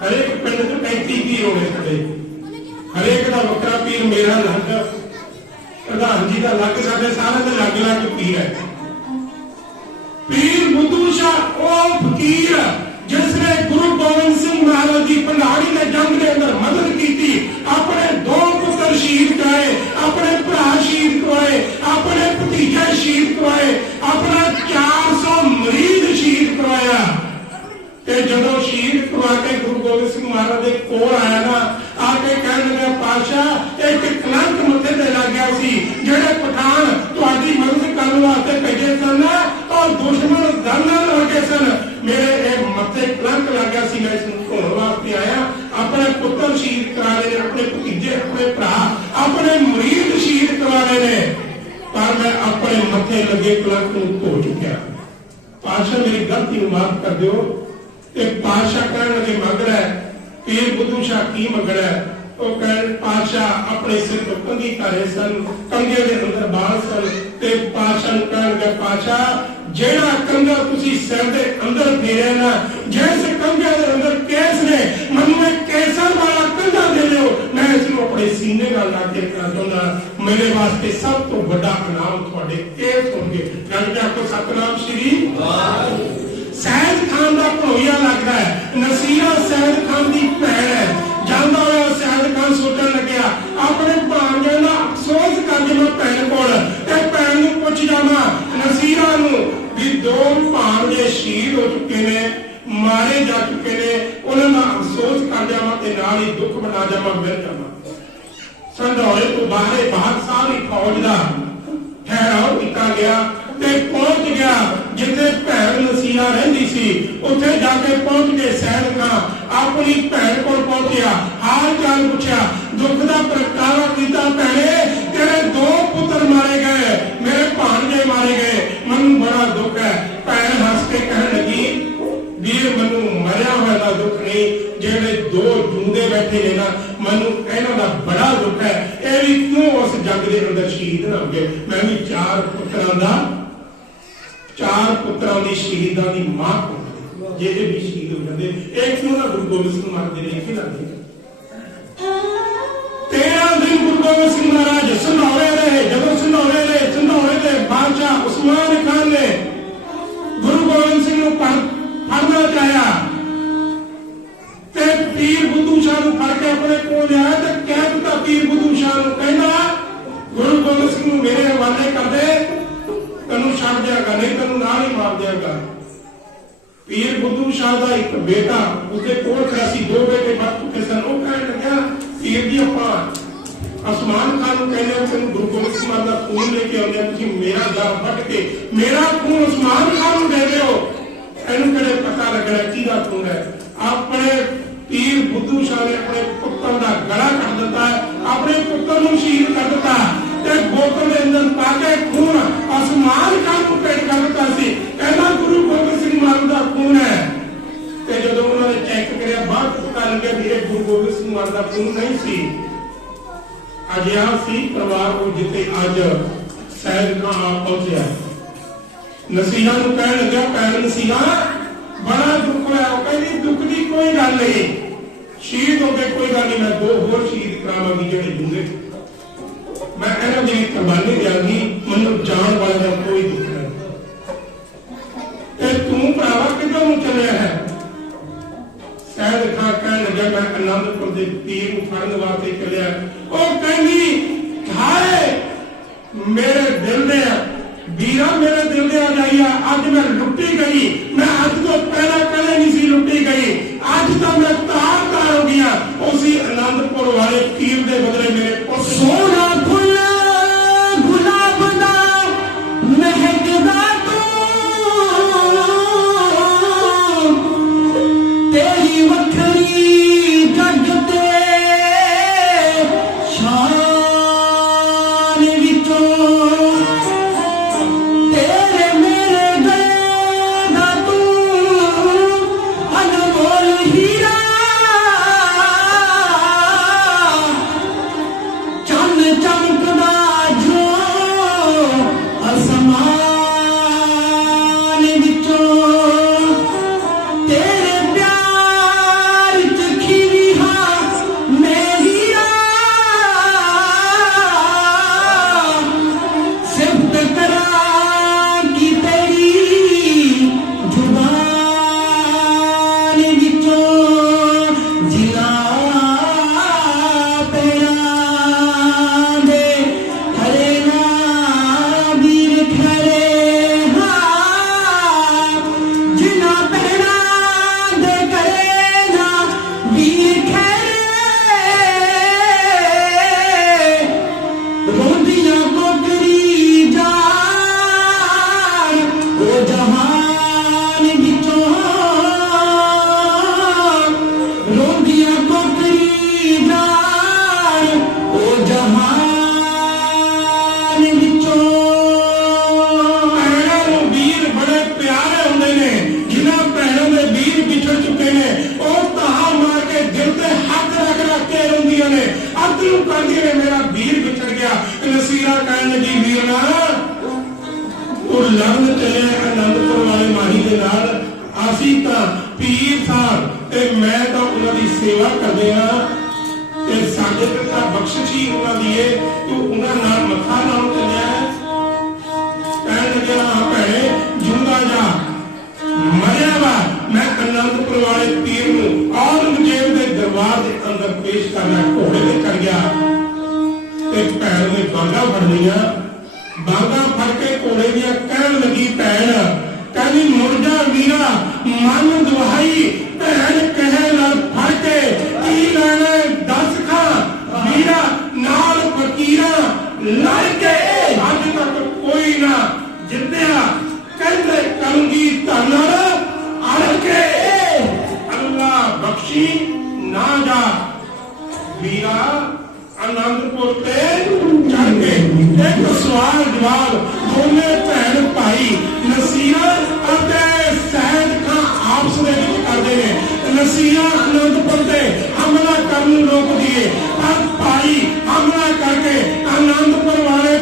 हरेक पिंड च 35 पीर होने साडे, हरेक का वक्रा पीर, मेरा अलग, प्रधान जी का अलग, साडे सारे के अलग अलग पीर है। पीर बुद्धू शाह वो फकीर जिसने गुरु गोबिंद सिंह महाराज की पंडारी ने जंग के अंदर मदद की, अपने 2 पुत्र शहीद कराए, अपने भरा शहीद करवाए, अपने भतीजे शहीद करवाए, अपना 400 मरीज शहीद करवाया। जदों शहीद करवा के गुरु गोबिंद सिंह महाराज के कोल आया ना, आके कहने लगा, पातशाह एक कलंक मथे ते लग गया सी, जेड़े पठान तुहाडी मदद करने वास्ते भेजे सन और दुश्मन दल नाल लगे सन, मेरे मथे कलंक लग गया सी, मैं इसनूं धोण वास्ते आया। अपने पुत्र शहीद करा रहे, अपने भतीजे, अपने भरा, अपने मरीज शहीद करवा रहे, पर मैं अपने मथे लगे कलंक नूं धो चुकिया। पातशाह मेरी गलती माफ कर दिओ। पातशाह कहने लगे, मंगना है। पीर बुद्धू शाह की मंगना है? वो कह पातशाह अपने सिर पर कंघी करे सन, कंघे के अंदर बाल सन ते पातशाह कह लगे, पातशाह जेड़ा कंघा तुसी सिर दे अंदर फेरे ना, जैसे कंघे दे अंदर केस ने, मैनूं केसर वाला कंघा दे दिओ, मैं इसनूं अपने सीने नाल ला के रखना चाहुंदा। मेरे वास्ते सब तो बड़ा इनाम तुहाडे केस होणगे। गल जाको सतनाम श्री वाहिगुरू। सैद खान का भनोइया लगता है, नसीरा सैद खान की भैन है। जांदा होया सैद खान सोचन लग्या, अपने भांजे का अफसोस कर जावां भैन कोल ते भैन नूं पुछ जावां नसीरा नूं भी 2 भांजे शहीद हो चुके ने, मारे जा चुके ने, उन्हां दा अफसोस कर जावां ते नाल ही दुख मना जावां, मिल जावां। संधौरे तो बाहर सारी फौज का ठहराव किया गया ते पहुंच गया जिथे भैन नसीरा रहिंदी सी, उत्थे जाके पहुंच गए। सैद खां अपनी भैन को पहुंचया, हाल चाल पूछा, दुख का प्रगटावा किया, भैणे तेरे 2 पुत्र मारे गए, मेरे भांजे मारे गए, मैनूं बड़ा दुख है। भैन हंस के कहने लगी, वीर मैनूं मरिया होया दा दुख नहीं, जेड़े 2 जूंदे बैठे ने ना, मैनूं इन्हां दा बड़ा दुख है। ये भी क्यों शहीद ना हो गए। मैं भी चार पुत्रां दी शहीदां दी मां को जेडे भी शहीद हो जाते एक क्यों ना गुरु गोबिंद सिंह महाराज ने लिखे लाते 13 दिन गुरु गोबिंद सिंह महाराज संधौले रहे। जब संधौले के बादशाह उस्मान खान ने गुरु गोबिंद सिंह को फड़ना चाहा ते पीर बुद्धू शाह को फड़ के अपने को लिया तो कह दिता पीर बुद्धू शाह को कहना गुरु गोबिंद सिंह मेरे हवाले कर दे तेन छड़ देगा नहीं तेन नाल ही मार देगा। पीर बुद्धू शाह का एक बेटा उसके कोल खड़ा सी दो बेटे मर चुके सन वो कहने लगा पीर जी अपा उस्मान खान को कहने तेन गुरु गोबिंद सिंह महाराज का खून लेके आने तुम मेरा जा फट के मेरा खून उस्मान खान को दे दो एनू कदे पता लगना किहदा खून है। अपने पीर बुद्धू शाह ने अपने पुत्र का गला कट दिता अपने पुत्र को शहीद कर दिता बोतल के अंदर पाके खून आसमान खान को पेट कर दिता सी कहना गुरु गोबिंद सिंह महाराज का खून है। जब उन्होंने चेक किया बाद पता लगे भी ये गुरु गोबिंद सिंह महाराज का खून नहीं सी अजिहा सी परिवार को जिते अज सैयद खान आ पहुंचा। नसीहा को कह लगा पैर नसीहा बड़ा दुख होया कहती दुख की कोई गल नहीं शहीद हो गए कोई गल नहीं मैं 2 होर शहीद करावांगी जेडे दूंगे मैं इन्हां दी कुर्बानी देंगी मैनूं जान वाले का कोई दुख नहीं। तू भरावा किधर नूं चलिया है। सैयद खान कह लगा मैं आनंदपुर के पीर नूं फड़न वास्ते चलिया। ओ कहंदी हाय मेरे दिल दे वीरा मेरे दिल दे आ जाइया अज मैं लुटी गई मैं अज तो पहला कदे नहीं सी लुटी गई अज तो मैं तार हो गया उसी आनंदपुर वाले पीर दे बदले मेरे सोना फुल गुलाब दा महकदा तू तेरी वखरी जग ते शान विचों हमला करके आनंदपुर वाले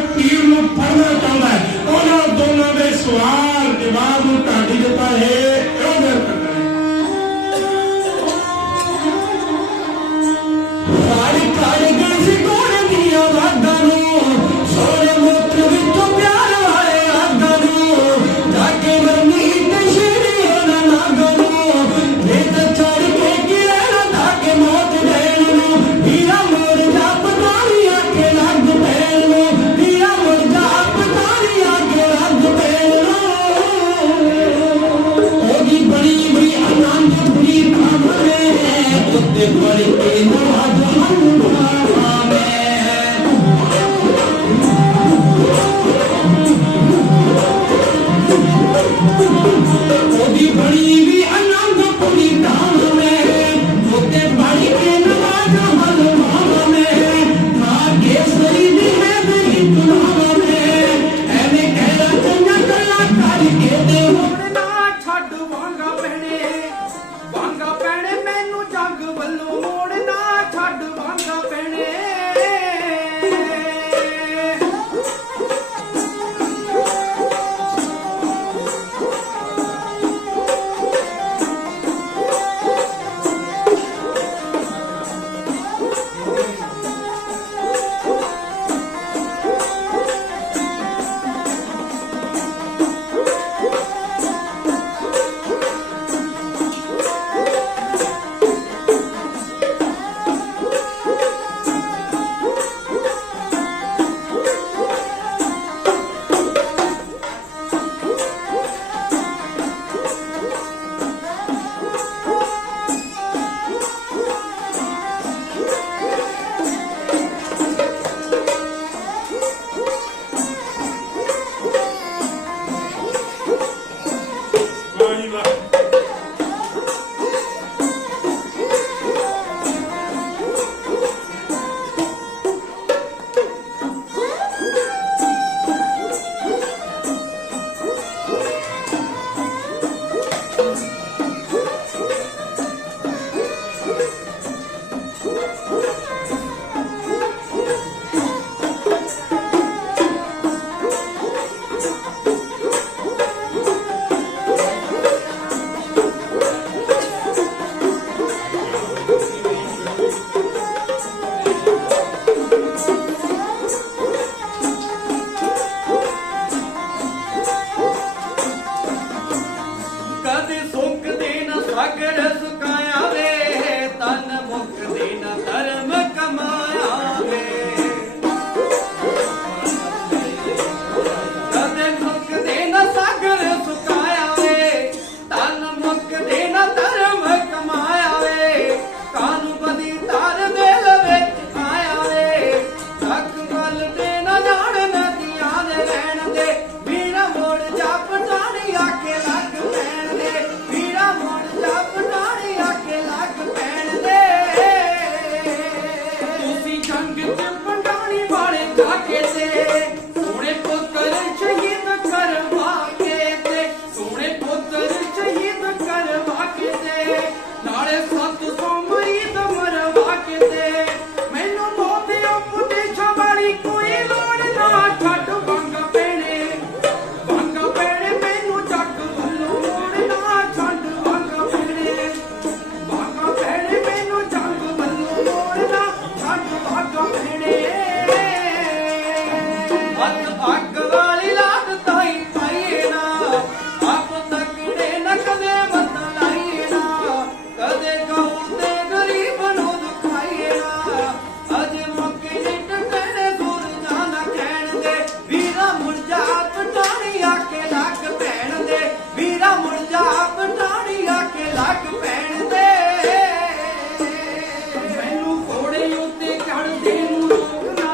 ਹੱਥ ਅੱਗ ਵਾਲੀ ਲਾਟ ਤਾਈ ਪਾਈਏ ਨਾ, ਆਪ ਤਕੜੇ ਨਾ ਕਦੇ ਬਦਲਾਈਏ ਨਾ, ਕਦੇ ਗਊ ਤੇ ਗਰੀਬ ਨੂੰ ਦੁਖਾਈਏ ਨਾ, ਅਜੇ ਮੌਕੇ ਨਹੀਂ ਟਕਣੇ ਸੁਰ ਨਾ ਕਹਿਣ ਦੇ, ਵੀਰਾ ਮੁੜ ਜਾ ਪਟਾਣੀ ਆ ਕੇ ਲੱਗ ਪੈਣ ਦੇ, ਵੀਰਾ ਮੁੜ ਜਾ ਪਟਾਣੀ ਆ ਕੇ ਲੱਗ ਪੈਣ ਦੇ। ਮੈਨੂੰ ਘੋੜੇ ਉੱਤੇ ਚੜ੍ਹਦੇ ਨੂੰ ਰੋਕਣਾ,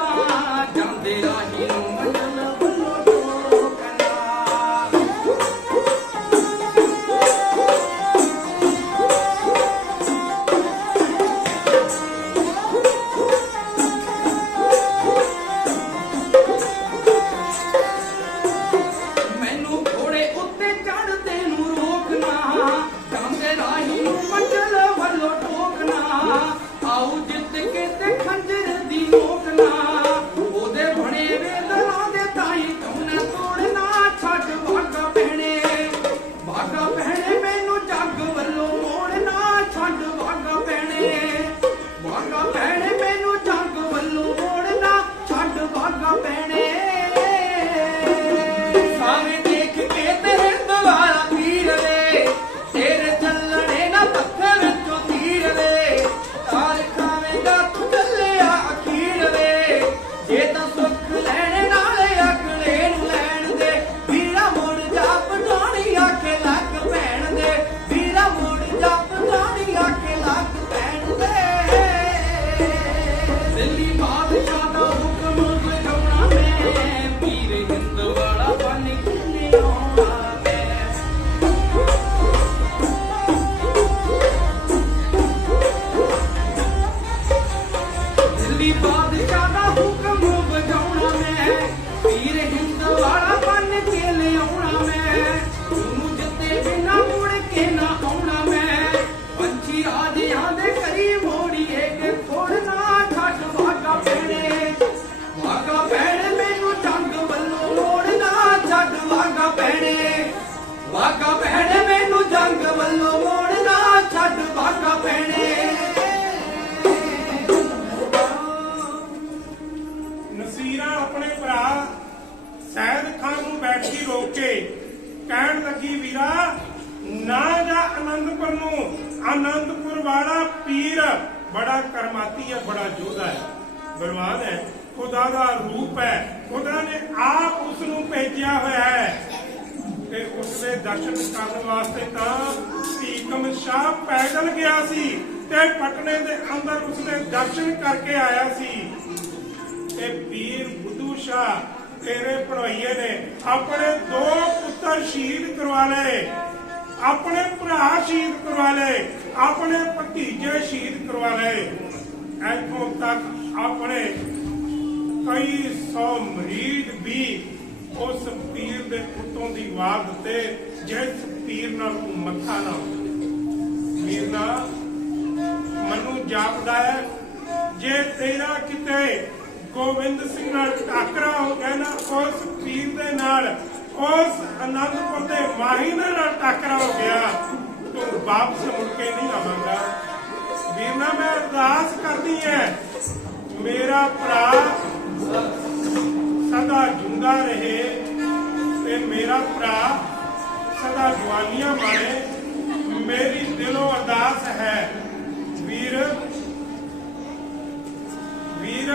ਜਾਂਦੇ ਰਾਹੀ ਨੂੰ ਮੰਡਲ ਵੱਲੋਂ ਟੋਕਣਾ। ਮੈਨੂੰ ਘੋੜੇ ਉੱਤੇ ਚੜ੍ਹਦੇ ਨੂੰ ਰੋਕਣਾ, ਜਾਂਦੇ ਰਾਹੀ ਨੂੰ ਮੰਡਲ ਵੱਲੋਂ ਟੋਕਣਾ। ਆਉ ਜਿੱਤ ਕੇ ਤੇ ਖੰਜਰ ਦੀ ਨੋਕਣਾ, ਉਹਦੇ ਬਣੇ ਵੇ ਦਲਾਂ ਦੇ ਤਾਈ ਕੌਣ ਤੋੜਨਾ, ਛੱਡ ਭਾਗਾ ਪਹਿਣੇ, ਭਾਗਾ ਪਹਿਣੇ ਮੈਨੂੰ ਜੱਗ ਵੱਲੋਂ ਮੋੜਨਾ, ਛੱਡ ਭਾਗਾ ਪਹਿਣੇ, ਭਾਗਾ ਪਹਿਣੇ ਮੈਨੂੰ ਜੱਗ ਵੱਲੋਂ ਮੋੜਨਾ, ਛੱਡ ਭਾਗਾ ਪਹਿਣੇ। ਸਾਰੇ ਦੇਖ ਕੇ ਤੇਰੇ ਦੁਆਰਾ ਪੀਰ ਵੇ, ਤੇਰੇ ਚੱਲਣੇ ਨਾ ਪੱਥਰ ਵਿੱਚੋਂ ਤੀਰ ਵੇ, ਤਾਰ ਖਾਵੇਂਗਾ ਤੂੰ ਚੱਲਿਆ ਅਖੀਰ ਵੇ, ਜੇ ਤਾਂ ਸੁੱਖ ਲੈਣੇ ਨਾਲੇ ਅਗਲੇ ਨੂੰ ਲੈਣ ਦੇ, ਵੀਰਾ ਮੁੜ ਜਾ ਪਟਾਣੀ ਆ ਕੇ ਲੱਗ ਪੈਣ ਦੇ, ਵੀਰਾ ਮੁੜ ਜਾ ਪਟਾਣੀ ਆ ਕੇ ਲੱਗ ਪੈਣ ਦੇ। ਦਿੱਲੀ ਬਾਦਸ਼ਾਹ ਦਾ ਹੁਕਮ ਵਜਾਉਣਾ ਮੈਂ, ਵੀਰ ਹਿੰਦ ਵਾਲਾ ਬਣ ਕੇ ਆਉਣਾ ਮੈਂ। ਦਿੱਲੀ ਬਾਦਸ਼ਾਹ ਦਾ ਹੁਕਮ ਵਜਾਉਣਾ ਮੈਂ, ਵੀਰ ਹਿੰਦ ਵਾਲਾ ਬਣ ਕੇ ਲਿਆਉਣਾ ਮੈਂ, ਉਹਨੂੰ ਜਿੱਤੇ ਬਿਨਾ ਮੁੜ ਕੇ ਨਾ ਆਉਣਾ ਮੈਂ, ਪੰਛੀ ਰਾਜਿਆਂ ਦੇ ਕਰੀ ਮੋੜੀਏ ਕਿ ਥੋੜਨਾ, ਛੱਡ ਭਾਗਾ ਪੈਣੇ, ਭਾਗਾ ਪੈਣੇ ਮੈਨੂੰ ਜੰਗ ਵੱਲੋਂ ਮੋੜਨਾ, ਛੱਡ ਭਾਗਾ ਪੈਣੇ, ਭਾਗਾ ਪੈਣੇ ਮੈਨੂੰ ਜੰਗ ਵੱਲੋਂ ਮੋੜਨਾ, ਛੱਡ ਭਾਗਾ ਪੈਣੇ। ਨਸੀਰਾ ਆਪਣੇ ਭਰਾ ਸੈਦ ਖਾਨ ਨੂੰ ਬੈਠੀ ਰੋਕ ਕੇ ਕਹਿਣ ਲੱਗੀ, ਵੀਰਾ ਨਾ ਜਾ ਆਨੰਦਪੁਰ ਨੂੰ, ਆਨੰਦਪੁਰ ਵਾਲਾ ਪੀਰ ਬੜਾ ਕਰਮਾਤੀ ਹੈ, ਬੜਾ ਯੋਧਾ ਹੈ, ਬਲਵਾਨ ਹੈ, ਖੁਦਾ ਦਾ ਰੂਪ ਹੈ, ਖੁਦਾ ਨੇ ਆਪ ਉਸ ਨੂੰ ਭੇਜਿਆ ਹੋਇਆ ਹੈ ਤੇ ਉਸ ਦੇ ਦਰਸ਼ਨ ਕਰਨ ਵਾਸਤੇ ਤਾਂ ਭੀਕਮ ਸ਼ਾਹ ਪੈਦਲ ਗਿਆ ਸੀ ਤੇ ਪਟਨੇ ਦੇ ਅੰਦਰ ਉਸ ਦੇ ਦਰਸ਼ਨ ਕਰਕੇ ਆਇਆ ਸੀ। ਤੇ ਪੀਰ ਬੁੱਧੂ ਸ਼ਾਹ ਤੇਰੇ ਭਣੋਈਏ ਨੇ ਆਪਣੇ 2 ਪੁੱਤਰ ਸ਼ਹੀਦ ਕਰਵਾ ਲਏ, ਆਪਣੇ ਭਰਾ ਸ਼ਹੀਦ ਕਰਵਾ ਲਏ, ਆਪਣੇ ਭਤੀਜੇ ਸ਼ਹੀਦ ਕਰਵਾ ਲਏ, ਇੱਥੋਂ ਤੱਕ ਆਪਣੇ ਕਈ 100 ਮਰੀਦ ਵੀ ਉਸ ਪੀਰ ਦੇ ਪੁੱਤੋਂ ਦੀ ਵਾਰ ਦਿੱਤੇ, ਜਿਸ ਪੀਰ ਨਾਲ ਤੂੰ ਮੱਥਾ ਨਾ ਮੀਰ ਨਾ ਮੈਨੂੰ ਜਾਪਦਾ ਹੈ, ਜੇ ਤੇਰਾ ਕਿਤੇ ਗੋਬਿੰਦ ਸਿੰਘ ਨਾਲ ਟਾਕਰਾ ਹੋ ਗਿਆ ਨਾ, ਉਸ ਪੀਰ ਦੇ ਨਾਲ, ਉਸ ਆਨੰਦਪੁਰ ਦੇ ਮਾਹੀ ਨਾਲ ਟਾਕਰਾ ਹੋ ਗਿਆ, ਤੂੰ ਵਾਪਸ ਮੁੜ ਕੇ ਨਹੀਂ ਆਵਾਂਗਾ। ਵੀਰਨਾ ਮੈਂ ਅਰਦਾਸ ਕਰਦੀ ਹੈ, ਮੇਰਾ ਭਰਾ ਸਦਾ ਜਿੰਦਾ ਰਹੇ ਤੇ ਮੇਰਾ ਭਰਾ ਸਦਾ ਜਵਾਨੀਆਂ ਮਾਰੇ, ਮੇਰੀ ਦਿਲੋਂ ਅਰਦਾਸ ਹੈ। ਵੀਰ ਵੀਰ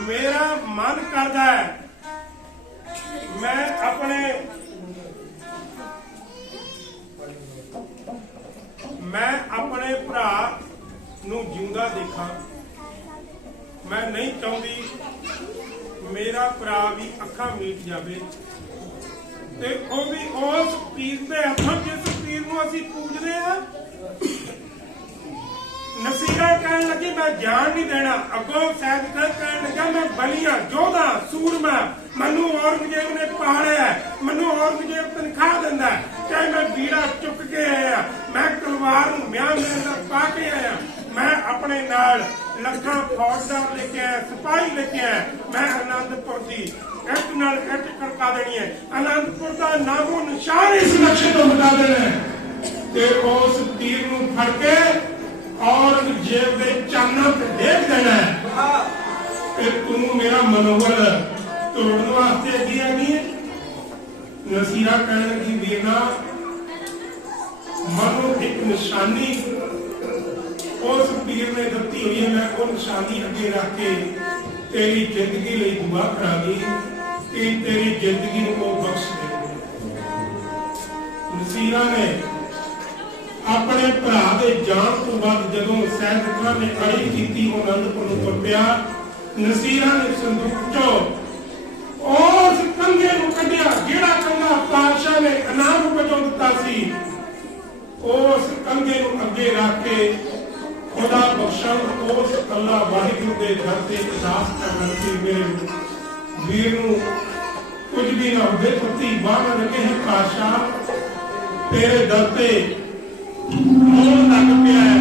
ਮੇਰਾ ਮਨ ਕਰਦਾ ਹੈ ਮੈਂ ਆਪਣੇ ਭਰਾ ਨੂੰ ਜਿੰਦਾ ਦੇਖਾਂ। ਮੈਂ ਨਹੀਂ ਚਾਹੁੰਦੀ ਮੇਰਾ ਭਰਾ ਵੀ ਅੱਖਾਂ ਮੀਟ ਜਾਵੇ ਤੇ ਉਹ ਵੀ ਉਸ ਪੀਰ ਦੇ ਹੱਥੋਂ, ਜਿਸ ਪੀਰ ਨੂੰ ਅਸੀਂ ਪੂਜਦੇ ਆ। ਨਸੀਰਾ ਕਹਿਣ ਲੱਗੀ ਮੈਂ ਜਾਨ ਨਹੀਂ ਦੇਣਾ, ਅੱਗੋਂ ਸੈਦ ਖਾਨ ਕਹਿਣ ਲੱਗਾ ਮੈਂ ਬਲੀਆ ਯੋਧਾ ਸੂਰਮਾ, ਮੈਨੂੰ ਔਰੰਗਜ਼ੇਬ ਨੇ ਪਾਲਿਆ, ਮੈਨੂੰ ਔਰੰਗਜ਼ੇਬ ਤਨਖਾਹ ਦਿੰਦਾ, ਚਾਹੇ ਮੈਂ ਬੀੜਾ ਚੁੱਕ ਕੇ ਆਇਆ, ਮੈਂ ਤਲਵਾਰ ਨੂੰ ਮਿਆਨ ਦੇ ਅੰਦਰ ਪਾ ਕੇ ਆਇਆ, ਮੈਂ ਆਪਣੇ ਨਾਲ ਲੱਖਾਂ ਫੌਜਦਾਰ ਲੈ ਕੇ ਆਇਆ, ਸਿਪਾਹੀ ਲੈ ਕੇ ਆਇਆ, ਮੈਂ ਆਨੰਦਪੁਰ ਦੀ ਇੱਟ ਨਾਲ ਇੱਟ ਖੜਕਾ ਦੇਣੀ ਹੈ, ਆਨੰਦਪੁਰ ਦਾ ਨਾਮੋ ਨਿਸ਼ਾਨ ਇਸ ਨਕਸ਼ੇ ਤੋਂ ਮਿਟਾ ਦੇਣਾ ਤੇ ਉਸ ਤੀਰ ਨੂੰ ਫੜ ਕੇ ਔਰੰਗਜ਼ੇਬ ਦੇ ਚਾਨਾਂ ਤੇ ਦੇਖ ਦੇਣਾ ਹੈ कि तू मेरा मनोबल तोड़ने वास्ते अगे आ गई है। नसीरा कहने लगी वीरना मनो एक निशानी उस पीर ने दती हुई है, मैं वो निशानी अगे रख के तेरी जिंदगी लिए दुआ करा दी कि तेरी जिंदगी को बख्श दे। नसीरा ने अपने भरा दे जान तो बाद जदों सैयद खान ने अड़ी की आनंदपुर को पिया, नसीरा ने संदूक चो उस कंगे को कढ़िया जेड़ा कंगा पातशाह ने इनाम वजों दिता सी, उस कंगे को अगे रख के खुदा बख्शण उस अल्लाह वाहिगुरू दे दर ते अरदास करन कि मेरे वीर नूं कुछ भी ना होवे, पति बाहर लगे है पातशाह तेरे दर ते मोड़ लग पिया है,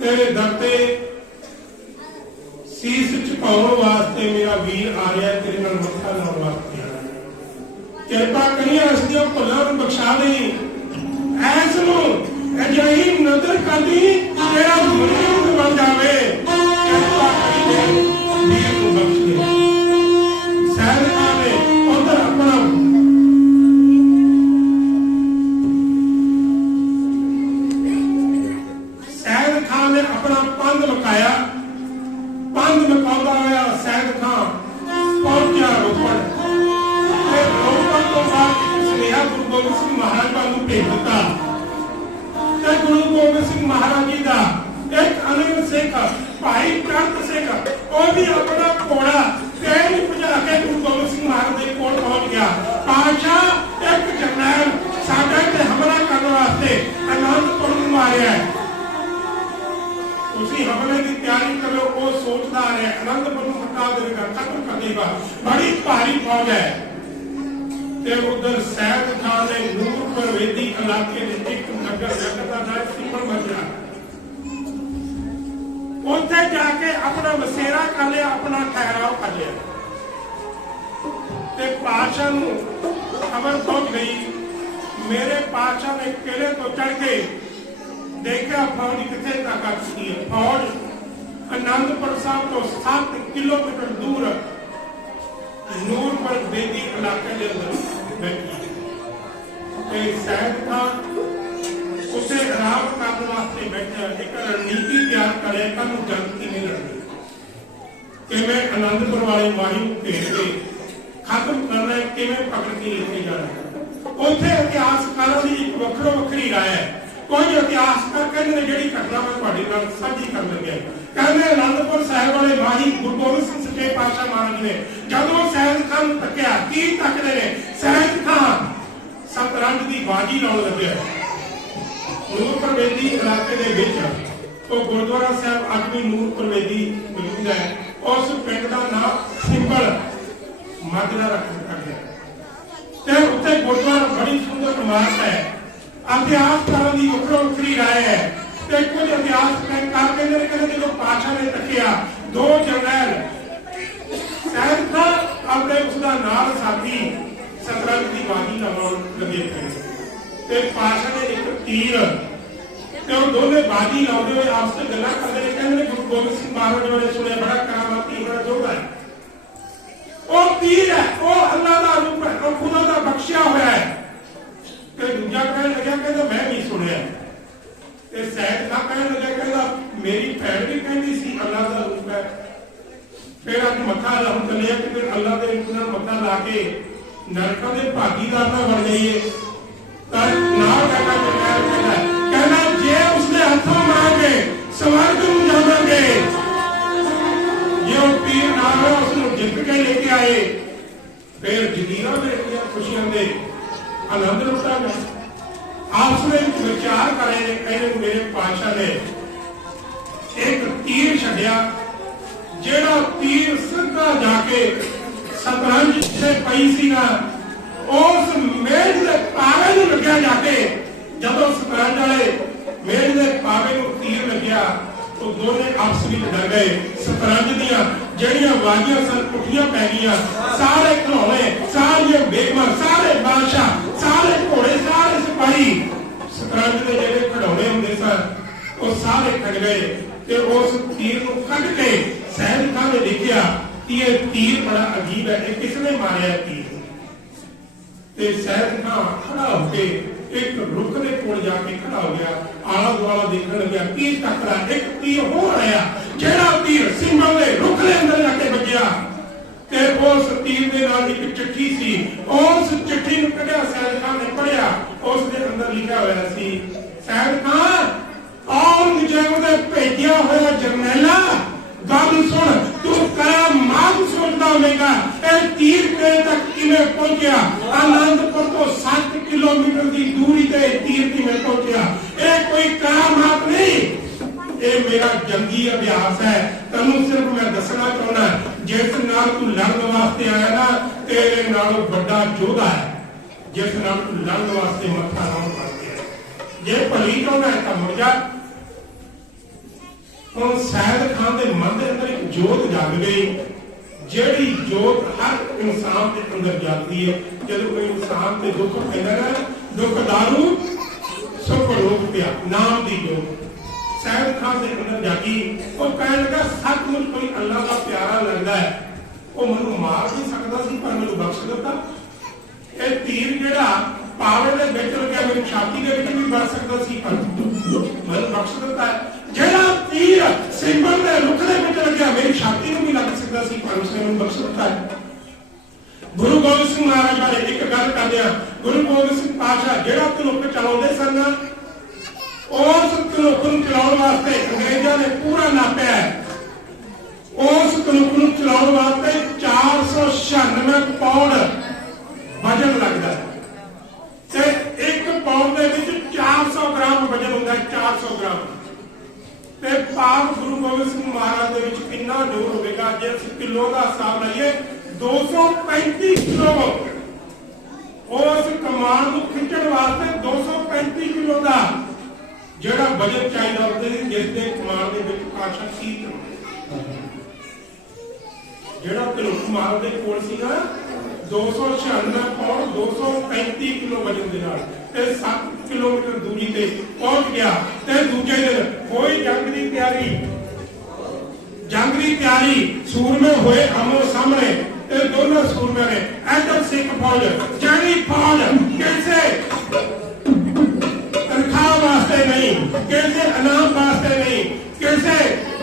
तेरे दर ते शीश झुकाउण वास्ते मेरा वीर आ रहा है, तेरे नाल मत्था लाउण वास्ते आ रहा। किरपा करिए असदियों भुल्लां नूं बख्शा देई, ऐस नूं अजाई नजर करदी तेरा मुरीद बन जावे। किरपा करिए वीर नूं बख्श दे। सैयद खान ने उधर अपना पंध मकाया, पंध मकाउंदा होया सैयद खान पहुंचा रोपड़। रोपड़ तो बाद सुनेहा गुरु गोबिंद सिंह महाराज नूं भेज दिता ते गुरु गोबिंद सिंह महाराज जी दा एक अनिल सिख भाई करत सिंह वो भी अपना घोड़ा तेज भजा के गुरु गोबिंद सिंह महाराज दे कोल पहुंच गया। पातशाह एक जरनैल साडे ते हमला करने वास्ते आनंदपुर नूं मारिया है, उसी हमले की तैयारी करो। वो सोचता है आनंदपुर को हटा देगा, खत्म कर देगा, बड़ी भारी फौज है। ते उधर सैयद खान ने नूरपुर वेदी इलाके में एक नगर का नाम सिमर बजा, उसे जाके अपना बसेरा कर लिया, अपना ठहराव कर लिया। ते पातशाह नूं खबर पहुंच गई, मेरे पातशाह ने किले तो चढ़ के देखा फौज कितने तक आ चुकी है। फौज आनंदपुर साहब तो 7 किलोमीटर दूर नूरपुर बेदी इलाके के अंदर बैठी है। सैयद खान उसे आराम करने वास्ते बैठा, एक रणनीति तैयार करे कल जंग की नहीं लड़नी कि मैं आनंदपुर वाले माही भेज के खत्म करना है, कि मैं पकड़ के लेके जाना है। उसे इतिहासकारों की एक वक्रो वक्री राय है। कोई इतिहासकार कहते हैं जी घटना मैं ਤੁਹਾਡੇ ਨਾਲ ਸਾਂਝੀ ਕਰਨ ਲੱਗਿਆ, ਕਹਿੰਦੇ आनंदपुर साहिब वाले माही गुरु गोबिंद सिंह सच्चे पातशाह महाराज ने ਜਦੋਂ सैयद खान ਨੂੰ ਤੱਕਿਆ, ਕੀ ਤੱਕਦੇ ਨੇ, सैयद खान सतरंज ਦੀ ਬਾਜੀ ਲਾਉਣ ਲੱਗਿਆ। ਨੂਰਪੁਰ ਵੇਦੀ ਇਲਾਕੇ ਦੇ ਵਿੱਚ ਉਹ ਗੁਰਦੁਆਰਾ ਸਾਹਿਬ ਅੱਜ ਵੀ ਨੂਰਪੁਰ ਵੇਦੀ ਮੌਜੂਦ ਹੈ। ਉਸ ਪਿੰਡ ਦਾ ਨਾਮ ਸਿੰਬਲ ਮਾਜਰਾ ਰੱਖ ਦਿੱਤਾ ਗਿਆ ਤੇ ਉੱਥੇ ਗੁਰਦੁਆਰਾ ਬੜੀ ਸੁੰਦਰ ਇਮਾਰਤ ਹੈ। इतिहासकारों की वक्रो वक्री राय है। कुछ इतिहासकार कहते जो पातशाह ने तकिया, 2 जरनैल सैयद खान अपने उसका नाल साथी सतरंज की बाजी लाउण लगे थे। पातशाह ने एक तीर ते दोनों बाजी लाउंदे हुए आपस में गल्लां करदे ने, कहंदे गुरु गोबिंद सिंह महाराज ने सुने बड़ा करामाती बड़ा जोधा है, वो तीर है, वो अल्लाह का रूप है, वो खुदा का बख्शिया हुआ है। दूजा कहने लगा कहता मैं भी सुनिया। सैयद खान कहने लगा कहता मेरी भैन भी कहती सी अल्लाह का रूप है। फिर अज मत्था लाउण चले कि फिर अल्लाह के रूप नाल मत्था ला के नरकां दे भागीदार ना बन जाइए। कहना जे उसने हथों मांगे स्वर्ग नूं जावांगे, जे वो पीर नाल उसनूं जित के लेके आए फिर जगीरा में खुशियां दे आनंद लुटा गया। आपस में विचार करे, कहने मेरे पातशाह ने एक तीर छड्या, जेड़ा तीर सीधा जाके सतरंज से पई सी ना उस मेज के पावे नूं लग्या जाके। जदों सतरंज वाले मेज के पावे नूं तीर लग्या तो दोने आपस में डर गए। सतरंज दियां ਜਿਹੜੀਆਂ ਵਾਜੀਆਂ ਸਨ ਪੁੱਠੀਆਂ ਪੈ ਗਈਆਂ, ਸਾਰੇ ਖਿਡੌਣੇ, ਸਾਰੀਆਂ ਬੇਗਮਾਂ, ਸਾਰੇ ਬਾਦਸ਼ਾਹ, ਸਾਰੇ ਘੋੜੇ, ਸਾਰੇ ਸਿਪਾਹੀ ਸਤਰੰਜ ਦੇ ਜਿਹੜੇ ਖਿਡੌਣੇ ਹੁੰਦੇ ਸਨ ਉਹ ਸਾਰੇ ਖੜ ਗਏ ਤੇ ਉਸ ਤੀਰ ਨੂੰ ਕੱਢ ਕੇ सैद खान ने लिखा कि ये तीर बड़ा अजीब है, ये किसने मारिया तीर? ते सैद खान खड़ा होके एक रुख के कोल जाके खड़ा हो गया, आला दुआला देखने लगा की टकरा एक तीर हो आया, जेड़ा तीर सिंबल दे रुख दे अंदर जाके बजया ते उस तीर दे नाल एक चिट्ठी सी। उस चिट्ठी नूं कढ़िया सैद खान ने पढ़िया, उस दे अंदर लिखा होया सी, सैद खान औरंगजेब दे भेजिया होया जरनैला, गल सुन, तू करा माग सोचता होगा ए तीर के तक किवें पहुंचया? आनंदपुर तो 7 किलोमीटर की दूरी ते तीर किवें पहुंचया? ए कोई करामात नहीं, ये मेरा जंगी अभ्यास है। तैनूं सिर्फ मैं दसना चाहना, जिस नाल तू लड़न वास्ते आया ना, तेरे नालों बड़ा योद्धा है जिस नाल तू लड़न वास्ते मत्था लाउण पड़ती है। जे भली चाहना है तां मुड़ जा। ਹੁਣ सैद खान के मन के अंदर एक जोत जग गई, ਜਿਹੜੀ जोत हर इंसान के अंदर जाती है। जब कोई इंसान से दुख पैदा ना, दुख दारू सुख रोक पिया नाम की जोत सैद खान के अंदर जागी। वो कह लगा सचमुच कोई अल्लाह का प्यारा लगता है, वो मैं मार नहीं सकता सी पर मैं बख्श दिता। ये तीर जेड़ा पावे दे विच लग्या मेरी छाती के विच भी बढ़ सकता सी पर मैं बख्श दिता है। जेड़ा तीर सिंबल दे रुख दे विच लग्या मेरी छाती नूं भी लग सकदा सी पर उसने मैनूं बख्श दिता है। गुरु गोबिंद सिंह महाराज बारे एक गल करदे आ, गुरु गोबिंद सिंह पातशाह जेड़ा धनुख चलाउंदे सन, उस धनुख नूं चलाउण वास्ते अंग्रेजां ने पूरा नापिया है। उस धनुख नूं चलाउण वास्ते 496 पौंड वजन लगदा है ते एक पौंड दे विच 400 ग्राम वजन हुंदा है। 400 ग्राम ते पाप गुरु गोबिंद सिंह महाराज दे विच कितना जोर होवेगा? जे किलो का हिसाब लाइए 235 किलो। उस कमान को खिंचण वास्ते 235 किलो का जेड़ा वजन चाहिए होंदे, जिस दे कमान दे विच पातशाह की जेड़ा धनुख मार दे कोल सी ना 296 पौंड 235 किलो वजन दे नाल ते 7 किलोमीटर दूरी ते पहुंच गया। ते दूजे दिन कोई जंग की तैयारी सूरमे हुए आमो सामने ते दोनों सूरमे ने इधर सिख फौज जड़ी फौज कैसे तनख्वाह वास्ते नहीं, कैसे इनाम वास्ते नहीं, कैसे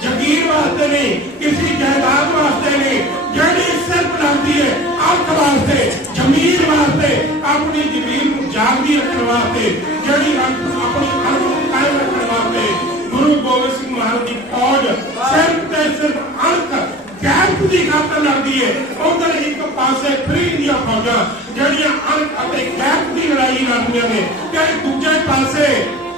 जगीर वास्ते नहीं, किसी जायदाद वास्ते नहीं, जड़ी सिर्फ लगती है अर्थ वास्ते, जमीन वास्ते, अपनी जमीन जागती रखने वास्ते, जड़ी अपनी अर्थ कायम रखने वास्ते गुरु गोबिंद सिंह महाराज की फौज सिर्फ अर्थ गैप की खातर लगती है। उधर एक पासे फ्री दिया फौजा जड़ियां अर्थ और गैप की लड़ाई लड़दियां ने, ते दूजे पासे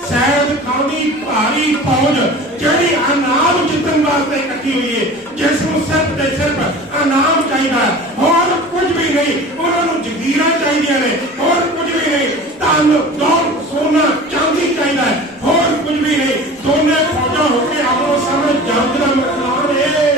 सैद खान की भारी फौज जड़ी अनाम जितन वास्ते इकट्ठी हुई है, जिसको सिर्फ अनाम चाहिए और कुछ भी नहीं। उन्होंने जगीरा चाहिए ने और कुछ भी नहीं, धन दौलत सोना चांदी चाहिए और कुछ भी नहीं। दोनों फौजा होकर अपने सामने जंग का मैदान है।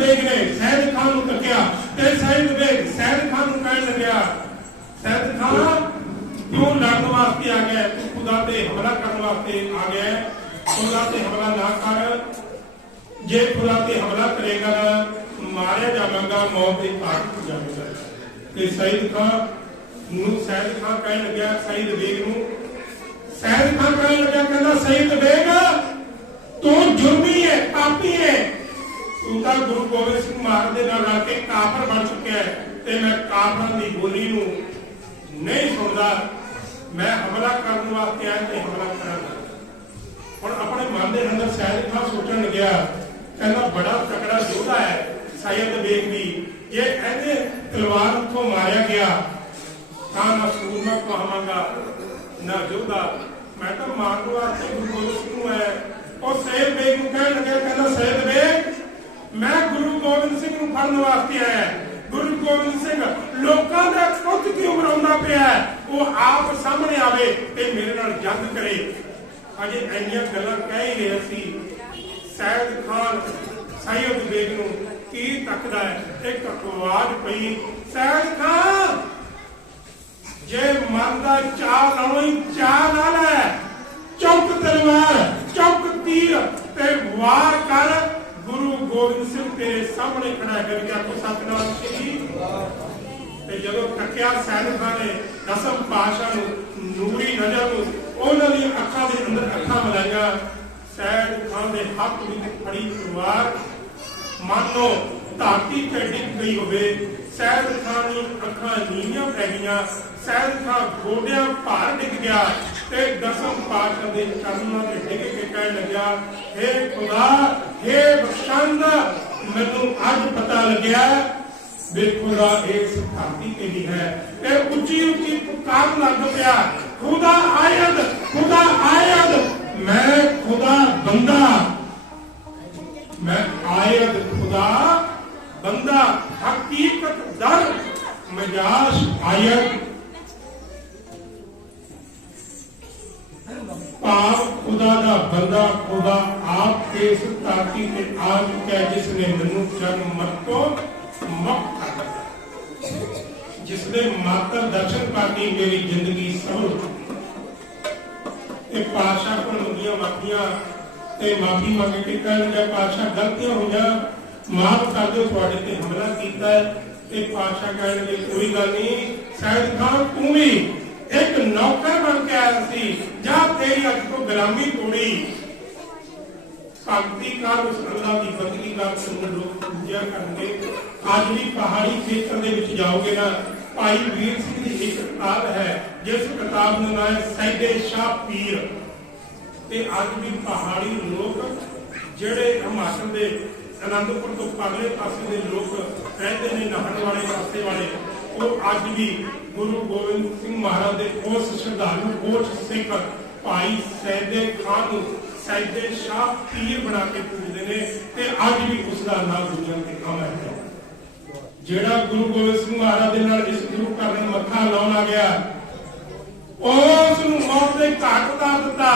बेग ने सैयद खान ਨੂੰ ਤੱਕਿਆ ਤੇ ਸੈਦ ਬੇਗ ਸੈਦ ਖਾਨ ਨੂੰ ਕਹਿਣ ਲੱਗਿਆ, सैयद खान क्यों लड़ने वास्ते आ गया, तू खुदा पे हमला करने वास्ते आ गया, खुदा पे हमला ना कर, जे खुदा पे हमला करेगा ना मारे जाएगा, मौत के घाट पर जाएगा। ते सैयद खान ਨੂੰ सैयद खान कहने लगा सैयद बेग ਨੂੰ, सैयद खान कहने लगा कहना सैयद बेग तू जुर्मी है, पापी है, तू तो गुरु गोबिंद सिंह महाराज दे नाल रल के काफर बन चुका है ते मैं काफरां दी बोली नूं नहीं सुनता, मैं हमला करने वास्ते आया ते हमला करांगा। हुण अपने मन के अंदर सैयद खान सोचण लग्या कहना बड़ा तकड़ा योद्धा है सैयद बेग भी, जे इहदे तलवार उथों मारिया गया तां ना सूरमा कहावांगा ना योद्धा, मैं तो मारने वास्ते गुरु गोबिंद सिंह नूं आया। और सैयद बेग नूं कहण लग्या कहना सैयद बेग मैं गुरु गोबिंद सिंह नूं फड़न वास्ते आया, गुरु गोबिंद सिंह लोकां दा खुद क्यों मराउंदा पिया है, वो आप सामने आवे ते मेरे नाल जंग करे। अजे इंनियां गल्लां कह ही रहे सी, सैयद खान सैयद बेग नूं की तकदा है, एक आवाज पई सैयद खान जे मन दा चाह लाउणा ही चाह ना लै, चौक तलवार चौक तीर ते वार कर, गुरु गोबिंद सिंह तेरे सामने खड़ा कर गया को सतनाम श्री ते जदों तकिया सैयद खान ने दसम पातशाह नूं नूरी नजर नूं उन्हां दी अखां दे अंदर अखां मिलाईਆਂ, सैयद खान दे हत्थ विच फड़ी तलवार मानो धरती ते डिग गई होवे, सैयद खान दी अखां नीवीआं पै गईਆਂ, सैयद खान गोडियां भार डिग गया ते दसम पातशाह दे चरनां ते डिग के कहण लग्या हे खुदा हे बख्शंद मैनूं अज पता लग्या वे खुदा इस धरती ते भी है, ते उच्ची उच्ची पुकार लग पिया खुदा आयद खुदा आयद, मैं खुदा बंदा, मैं आयद खुदा बंदा हकीकत दर मजाज आयद भाव खुदा दा बंदा, खुदा आप इस धरती ते आ चुका है जिसने मैनू जन्म मत तो मुक्त कर दिया, जिसने मात्र दर्शन पाके मेरी जिंदगी संभल चुकी। पातशाह को मंगिया माफिया ते माफी मंग के कहण लगा पातशाह गलतियां होईयां माफ कर दो, तुहाडे ते हमला कीता है। ते पातशाह कहण लगे कोई गल नहीं सैयद खान तू भी एक नौकर बन के आया सी, जा तेरी अज तो गुलामी तोड़ी, भक्ति कर उस अल्लाह की बंदगी कर, सुन लोग पूजा करनगे। अज भी पहाड़ी क्षेत्र दे विच जाओगे ना, भाई वीर सिंह की एक किताब है जिस किताब का नाम है सैयदे शाह पीर, ते अज भी पहाड़ी लोग जेड़े हिमाचल दे आनंदपुर तो परले पासे दे लोग रहते हैं नहाने वाले पासे वाले, वो अज भी गुरु गोबिंद सिंह महाराज के उस श्रद्धालु कोच सिख भाई सैयदे खान नूं सैयदे शाह पीर बना के पूजते हैं, ते अज भी उसका नाम दुनिया ते अमर है। जेड़ा गुरु गोबिंद सिंह महाराज दे नाल इस गुरु घर मत्था लाउण आ गया, उस नूं मौत दे घाट उतार दिता,